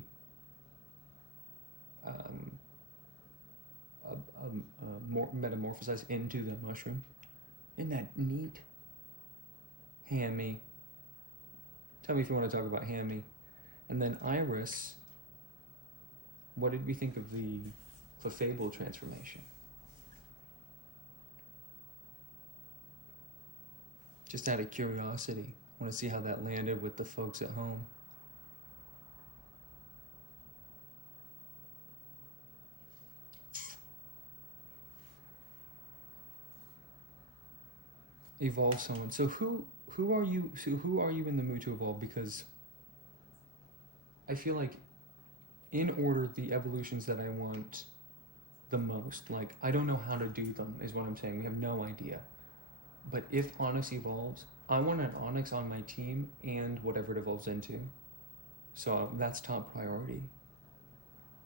more metamorphosized into the mushroom? Isn't that neat? Hammy. Tell me if you want to talk about Hammy. And then Iris, what did we think of the Fable transformation? Just out of curiosity. Want to see how that landed with the folks at home. Evolve someone. So who are you? So who are you in the mood to evolve? Because I feel like, in order, the evolutions that I want the most, like I don't know how to do them, is what I'm saying. We have no idea. But if Onyx evolves, I want an Onyx on my team and whatever it evolves into. So that's top priority.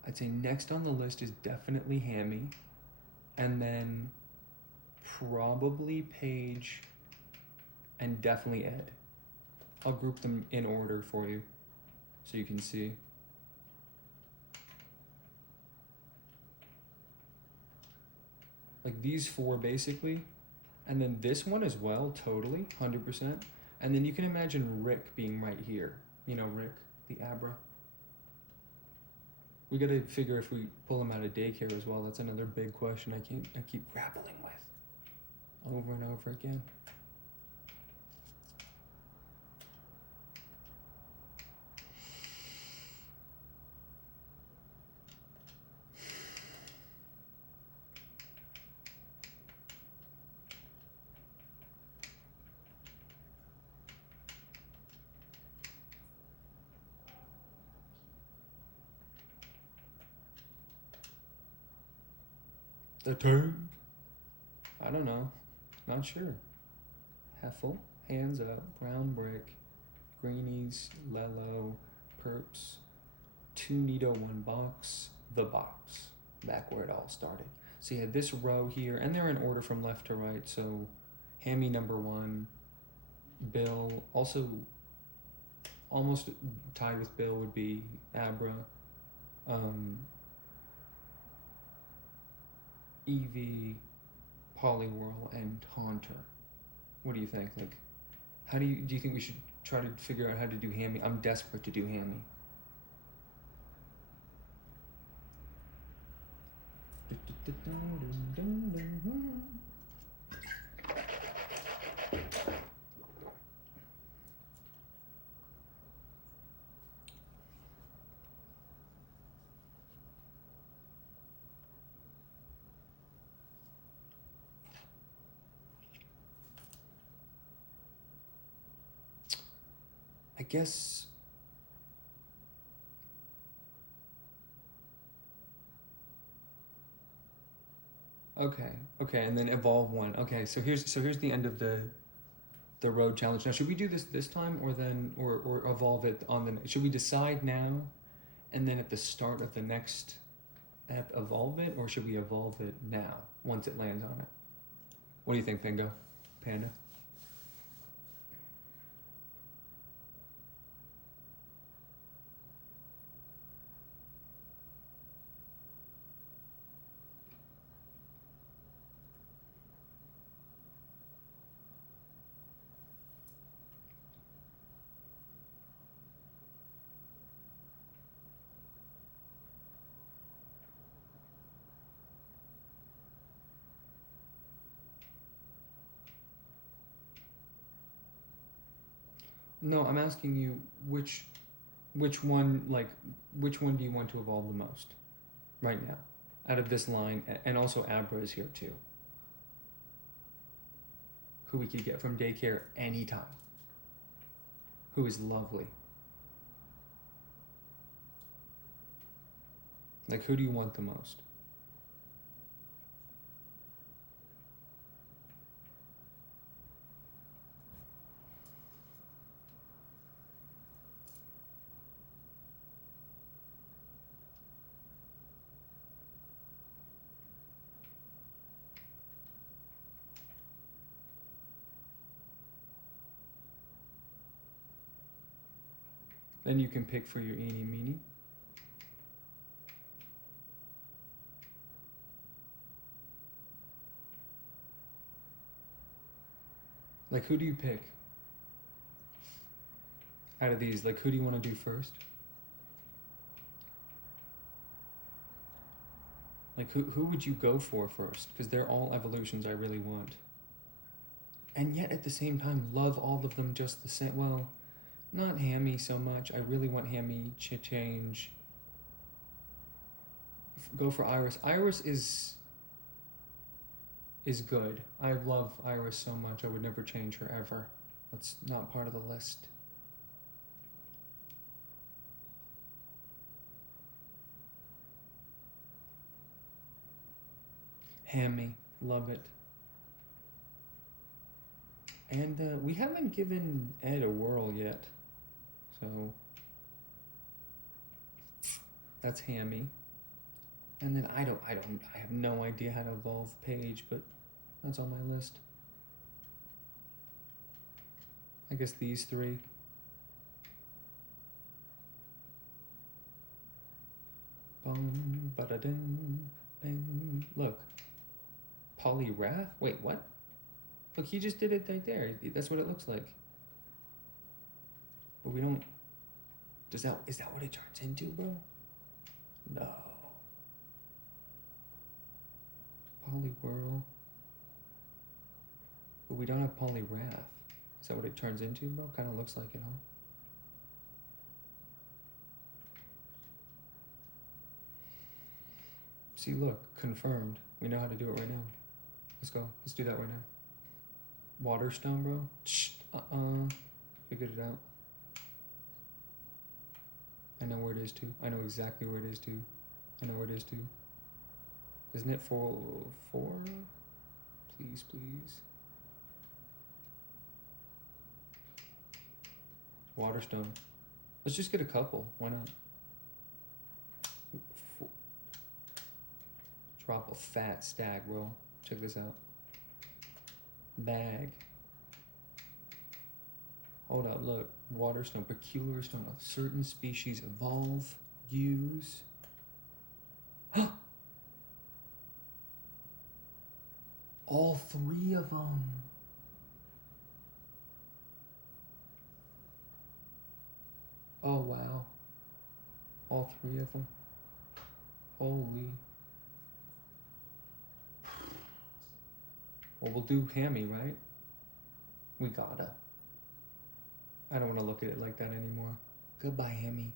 I'd say next on the list is definitely Hammy, and then probably Paige, and definitely Ed. I'll group them in order for you so you can see. Like these four basically, and then this one as well, totally, 100%. And then you can imagine Rick being right here. You know, Rick, the Abra. We gotta figure if we pull him out of daycare as well. That's another big question I keep grappling with over and over again. The turn? I don't know. Not sure. Heffel, Hands Up, Brown Brick, Greenies, Lello, Perps, 2 Nito, 1 Box, The Box. Back where it all started. So you had this row here, and they're in order from left to right. So Hammy number 1, Bill, also almost tied with Bill would be Abra. Eevee, Poliwhirl, and Haunter. What do you think? Like, do you think we should try to figure out how to do Hammy? I'm desperate to do Hammy. I guess okay, and then evolve one. Okay, so here's the end of the road challenge. Now, should we do this time, or evolve it on the? Should we decide now, and then at the start of the next ep evolve it, or should we evolve it now once it lands on it? What do you think, Bingo, Panda? No, I'm asking you which one do you want to evolve the most right now out of this line, and also Abra is here too, who we could get from daycare anytime, who is lovely. Like, who do you want the most? Then you can pick for your eeny meeny. Like, who do you pick out of these? Like, who do you want to do first? Like, who would you go for first? Because they're all evolutions I really want. And yet, at the same time, love all of them just the same. Well, not Hammy so much. I really want Hammy to change. Go for Iris. Iris is good. I love Iris so much, I would never change her ever. That's not part of the list. Hammy, love it. And we haven't given Ed a whirl yet, so that's Hammy. And then I have no idea how to evolve Paige, but that's on my list. I guess these three. Bum, ba-da-dum, bang. Look. Polyrath? Wait, what? Look, he just did it right there. That's what it looks like. But we don't... is that what it turns into, bro? No. Polywhirl. But we don't have Polyrath. Is that what it turns into, bro? Kind of looks like it, huh? See, look, confirmed. We know how to do it right now. Let's go. Let's do that right now. Waterstone, bro? Shh. Figured it out. I know where it is, too. I know exactly where it is, too. I know where it is, too. Isn't it 4? Please, please. Waterstone. Let's just get a couple. Why not? Drop a fat stack, bro. Check this out. Bag. Hold up, look. Waterstone, peculiar stone of certain species evolve, use. All 3 of them. Oh, wow. All 3 of them. Holy. Well, we'll do Hammy, right? We gotta. I don't want to look at it like that anymore. Goodbye, Hammy.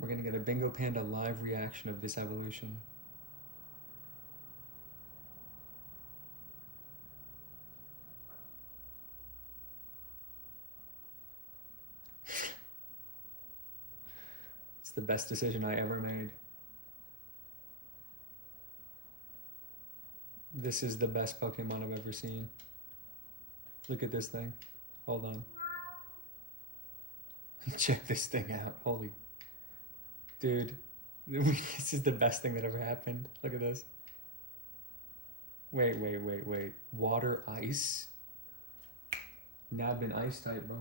We're gonna get a Bingo Panda live reaction of this evolution. It's the best decision I ever made. This is the best Pokemon I've ever seen. Look at this thing. Hold on. Check this thing out. Holy. Dude. This is the best thing that ever happened. Look at this. Wait. Water, ice? Nabbed an ice type, bro.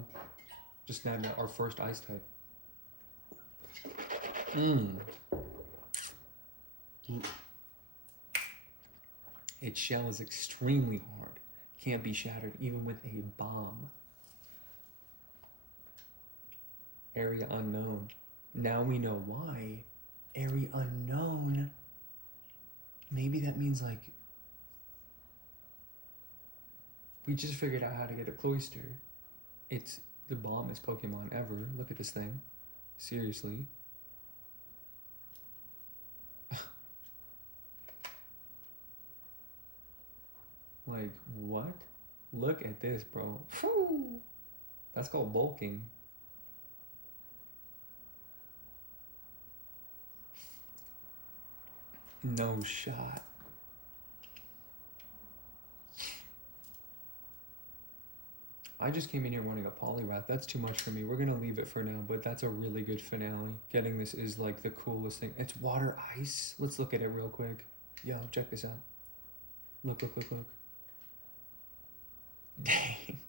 Just nabbed our first ice type. Its shell is extremely hard. Can't be shattered even with a bomb. Area unknown. Now we know why. Area unknown. Maybe that means like we just figured out how to get a cloister. It's the bombest Pokemon ever. Look at this thing. Seriously. Like, what? Look at this, bro. Whew. That's called bulking. No shot. I just came in here wanting a Poliwrath. That's too much for me. We're gonna leave it for now, but that's a really good finale. Getting this is like the coolest thing. It's water ice. Let's look at it real quick. Yo, check this out. Look. Dang.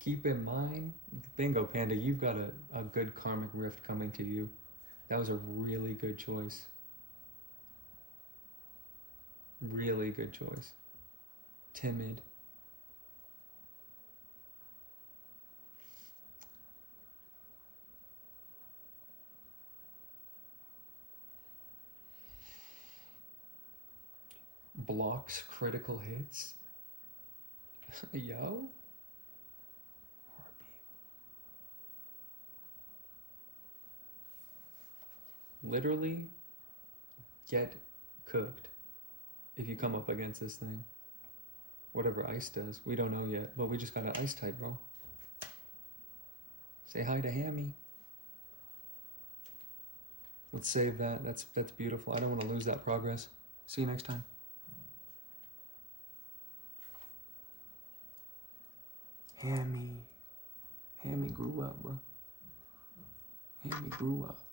Keep in mind, Bingo Panda, you've got a good karmic rift coming to you. That was a really good choice. Really good choice. Timid. Blocks critical hits. Yo. literally get cooked if you come up against this thing. Whatever ice does, we don't know yet, but we just got an ice type, bro. Say hi to Hammy. Let's save that. That's beautiful. I don't want to lose that progress. See you next time. Hammy grew up, bro. Hammy grew up.